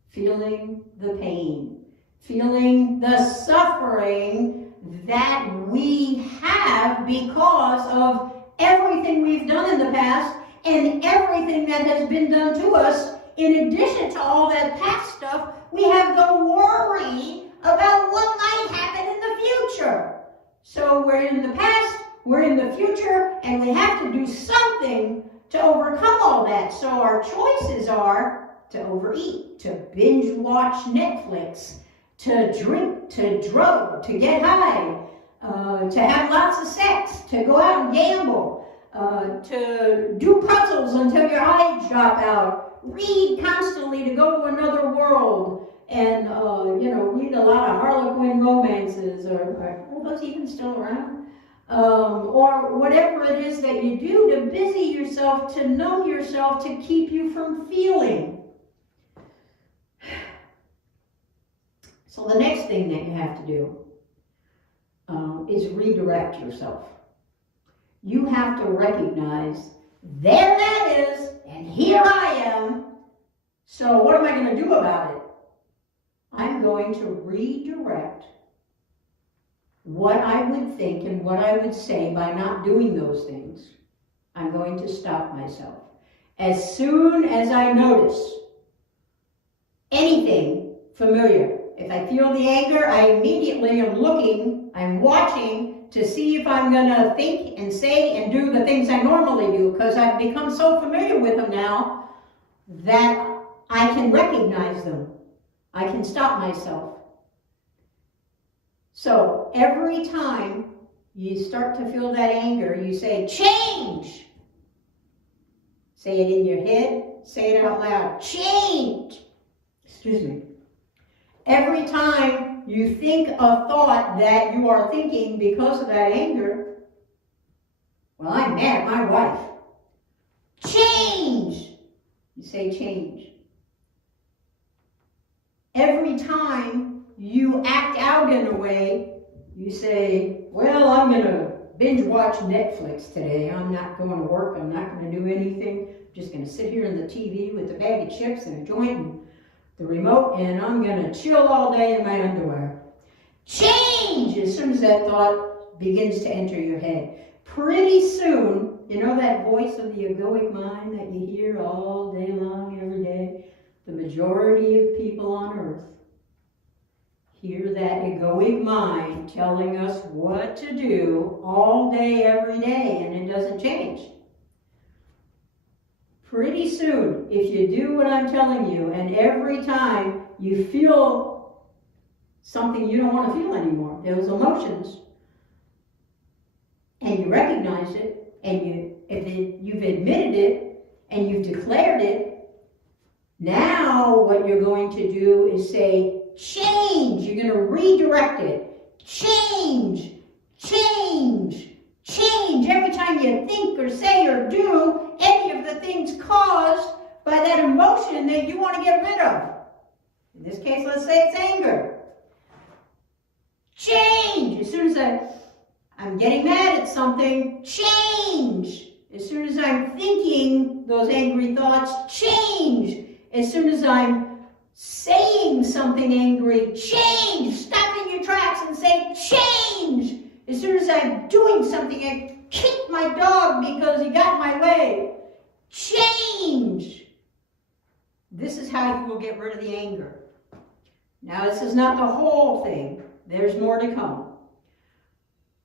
feeling the pain, feeling the suffering that we have because of everything we've done in the past and everything that has been done to us. In addition to all that past stuff, we have the worry about what might happen in the future. So we're in the past, we're in the future, and we have to do something to overcome all that. So our choices are to overeat, to binge watch Netflix, to drink, to drug, to get high, to have lots of sex, to go out and gamble, to do puzzles until your eyes drop out, read constantly to go to another world, and read a lot of Harlequin romances, or are those even still around? Or whatever it is that you do to busy yourself, to numb yourself, to keep you from feeling. So the next thing that you have to do is redirect yourself. You have to recognize, there that is, and here I am. So what am I going to do about it? I'm going to redirect what I would think and what I would say by not doing those things. I'm going to stop myself. As soon as I notice anything familiar, if I feel the anger, I immediately am looking, I'm watching to see if I'm going to think and say and do the things I normally do, because I've become so familiar with them now that I can recognize them. I can stop myself. So every time you start to feel that anger, you say, change. Say it in your head, say it out loud. Change. Excuse me. Every time you think a thought that you are thinking because of that anger, well, I'm mad at my wife. Change. You say change. Every time you act out in a way, you say, well, I'm going to binge watch Netflix today. I'm not going to work. I'm not going to do anything. I'm just going to sit here in the TV with a bag of chips and a joint and the remote, and I'm going to chill all day in my underwear. Change! As soon as that thought begins to enter your head. Pretty soon, you know that voice of the egoic mind that you hear all day long, every day? The majority of people on earth hear that egoic mind telling us what to do all day, every day, and it doesn't change. Pretty soon, if you do what I'm telling you, and every time you feel something you don't want to feel anymore, those emotions, and you recognize it, and you've admitted it, and you've declared it, now what you're going to do is say, change. You're going to redirect it. Change, change, change. Every time you think or say or do any of the things caused by that emotion that you want to get rid of. In this case, let's say it's anger. Change. As soon as I'm getting mad at something, change. As soon as I'm thinking those angry thoughts, change. As soon as I'm saying something angry, change. Stop in your tracks and say, change. As soon as I'm doing something, I kick my dog because he got in my way. Change. This is how you will get rid of the anger. Now, this is not the whole thing. There's more to come.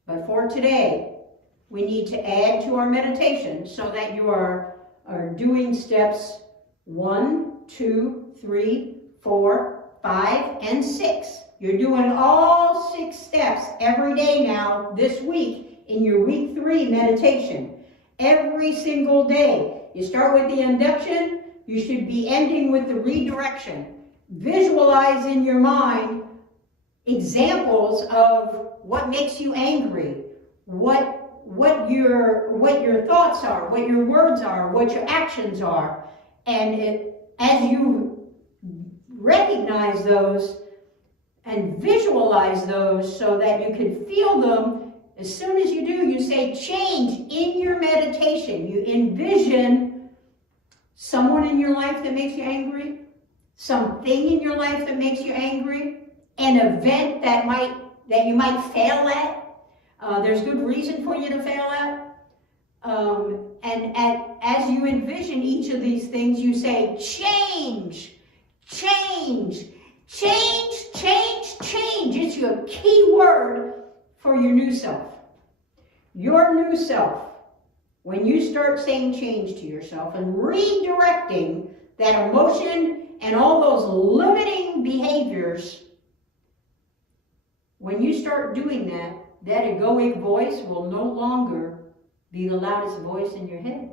But for today, we need to add to our meditation so that you are doing steps 1, 2, 3, 4, 5, and 6. You're doing all 6 steps every day now, this week, in your week 3 meditation. Every single day. You start with the induction, you should be ending with the redirection. Visualize in your mind examples of what makes you angry, what your thoughts are, what your words are, what your actions are. And as you recognize those and visualize those so that you can feel them, as soon as you do, you say change in your meditation. You envision someone in your life that makes you angry, something in your life that makes you angry, an event that you might fail at. There's good reason for you to fail at. As you envision each of these things, you say, change, change, change, change, change. It's your key word for your new self. Your new self, when you start saying change to yourself and redirecting that emotion and all those limiting behaviors, when you start doing that, that egoic voice will no longer be the loudest voice in your head.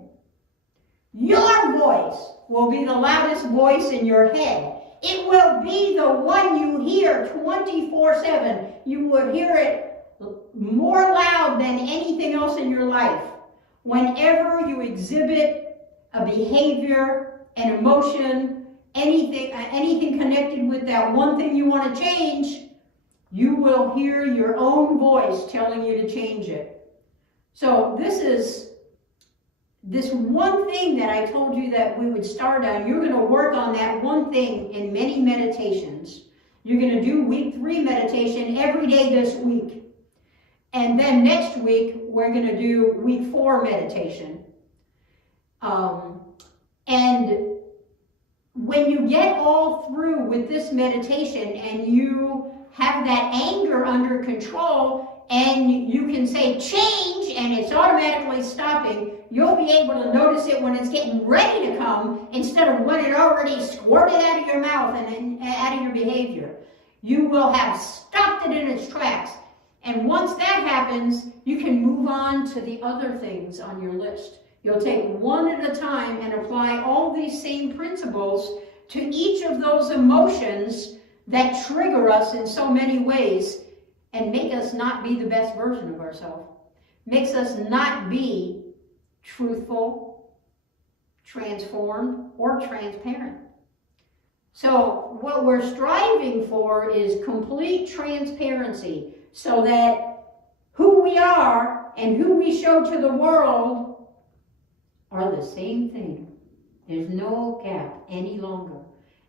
Your voice will be the loudest voice in your head. It will be the one you hear 24/7. You would hear it more loud than anything else in your life. Whenever you exhibit a behavior, an emotion, anything connected with that one thing you want to change, you will hear your own voice telling you to change it. So this one thing that I told you that we would start on, you're going to work on that one thing in many meditations. You're going to do week 3 meditation every day this week. And then next week, we're going to do week 4 meditation. And when you get all through with this meditation and you have that anger under control and you can say change and it's automatically stopping, you'll be able to notice it when it's getting ready to come instead of when it already squirted out of your mouth and out of your behavior. You will have stopped it in its tracks. And once that happens, you can move on to the other things on your list. You'll take one at a time and apply all these same principles to each of those emotions that trigger us in so many ways and make us not be the best version of ourselves. Makes us not be truthful, transformed, or transparent. So what we're striving for is complete transparency so that who we are and who we show to the world are the same thing. There's no gap any longer.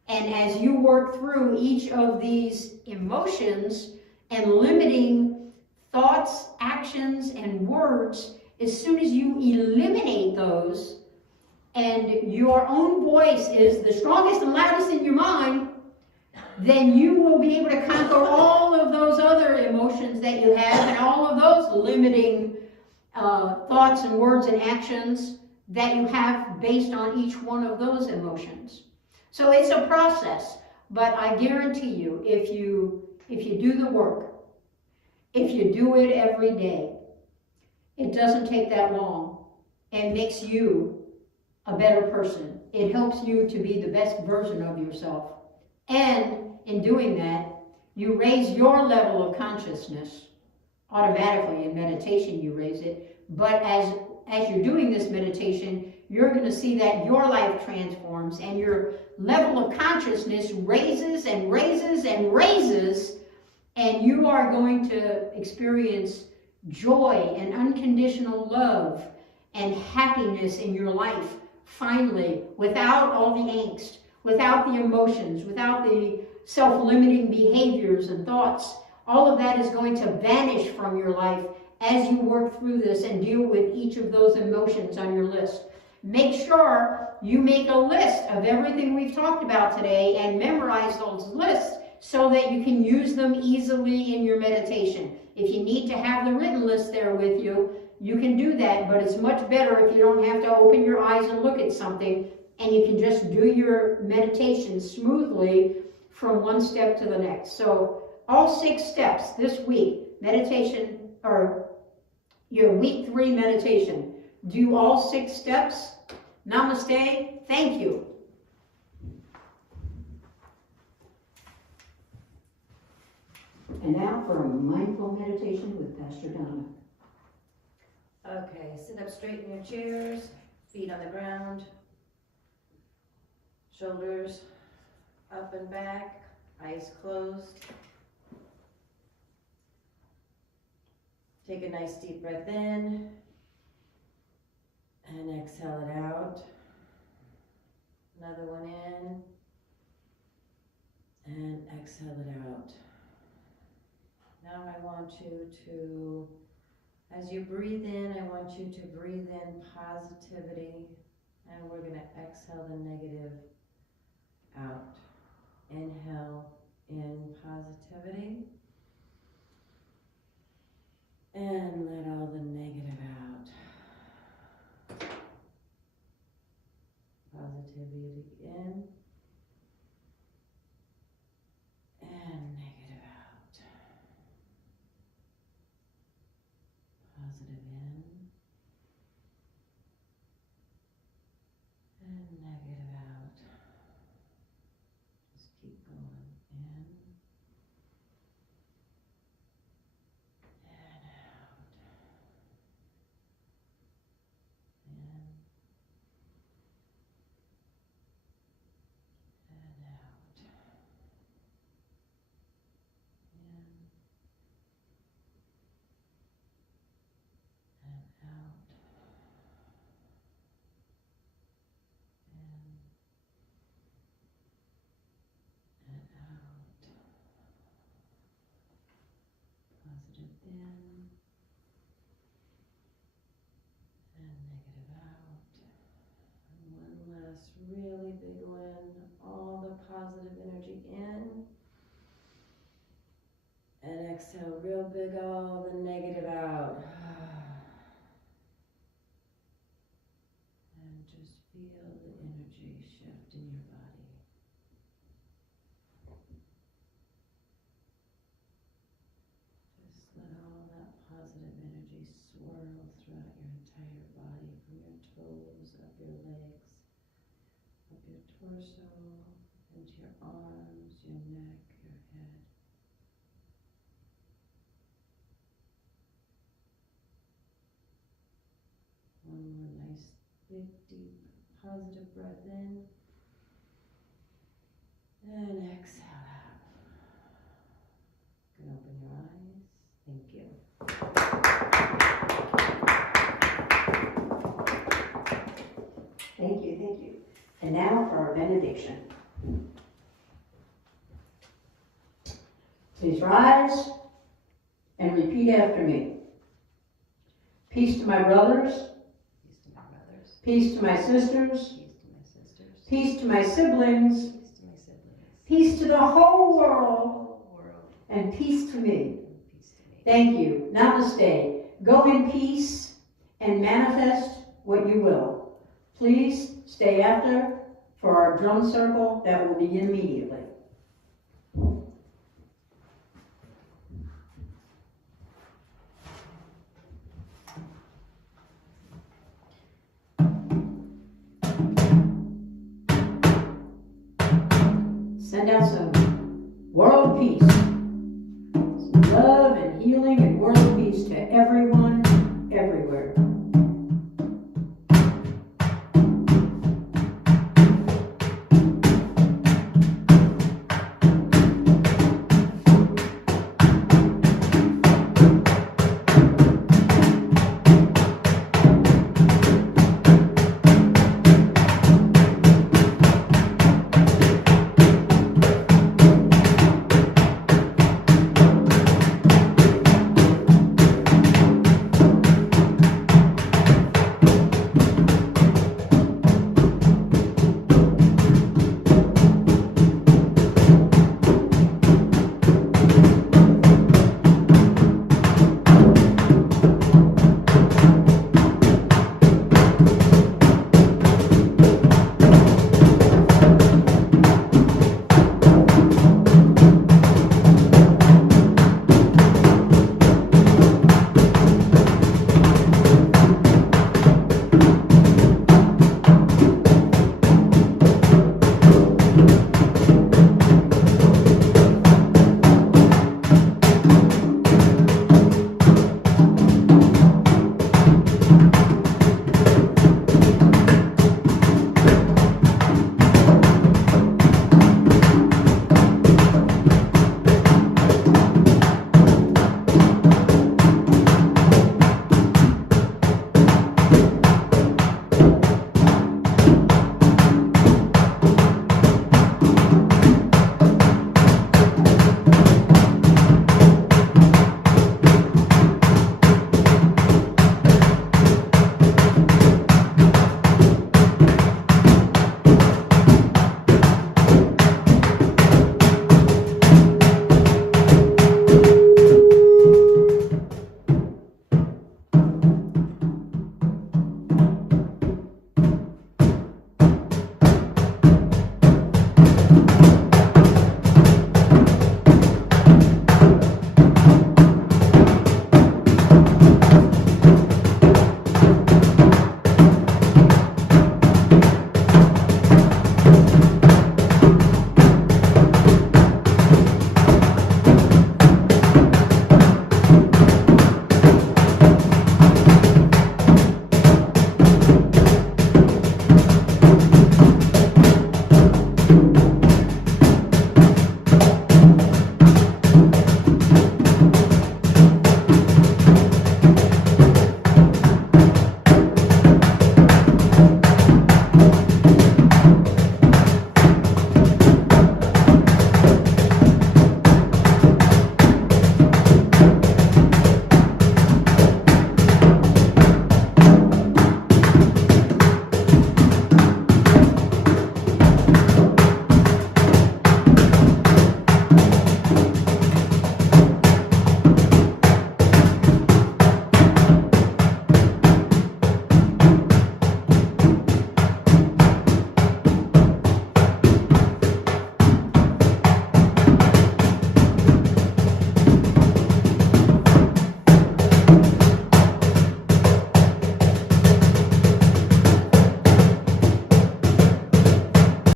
And as you work through each of these emotions and limiting thoughts, actions, and words, as soon as you eliminate those and your own voice is the strongest and loudest in your mind, then you will be able to conquer all of those other emotions that you have and all of those limiting thoughts and words and actions that you have based on each one of those emotions. So it's a process, but I guarantee you, if you do the work, if you do it every day, it doesn't take that long and makes you a better person. It helps you to be the best version of yourself. And in doing that, you raise your level of consciousness. Automatically in meditation you raise it, but as you're doing this meditation, you're going to see that your life transforms and your level of consciousness raises and raises and raises, and you are going to experience joy and unconditional love and happiness in your life, finally, without all the angst, without the emotions, without the self-limiting behaviors and thoughts. All of that is going to vanish from your life as you work through this and deal with each of those emotions on your list. Make sure you make a list of everything we've talked about today and memorize those lists so that you can use them easily in your meditation. If you need to have the written list there with you, you can do that, but it's much better if you don't have to open your eyes and look at something and you can just do your meditation smoothly from one step to the next. So all 6 steps this week, meditation, or your week 3 meditation. Do all 6 steps. Namaste. Thank you. And now for a mindful meditation with Pastor Donna. Okay, sit up straight in your chairs, feet on the ground, shoulders up and back, eyes closed. Take a nice deep breath in and exhale it out. Another one in and exhale it out. Now I want you to, as you breathe in, I want you to breathe in positivity, and we're going to exhale the negative out. Inhale in positivity, and let all the negative out. Positivity in, and negative out. Positive in, and negative out. Just keep going in, and out. In, and out. Positive in, and negative out. And one last really big one. All the positive energy in. And exhale real big, all the negative out. And just feel the energy shift in your body. Just let all that positive energy swirl throughout your entire body, from your toes, up your legs, up your torso, into your arms, your neck, your head. One more nice, big, deep, positive breath in. And exhale out. You can open your eyes. Thank you. Thank you, thank you. And now for our benediction. Please rise and repeat after me. Peace to my brothers. Peace to my brothers. Peace to my sisters. Peace to my sisters. Peace to my siblings. Peace to my siblings. Peace to the whole world. Whole world. And peace to me. Peace to me. Thank you. Namaste. Go in peace and manifest what you will. Please stay after for our drum circle that will begin immediately. Send out some world peace, some love and healing and world peace to everyone, everywhere.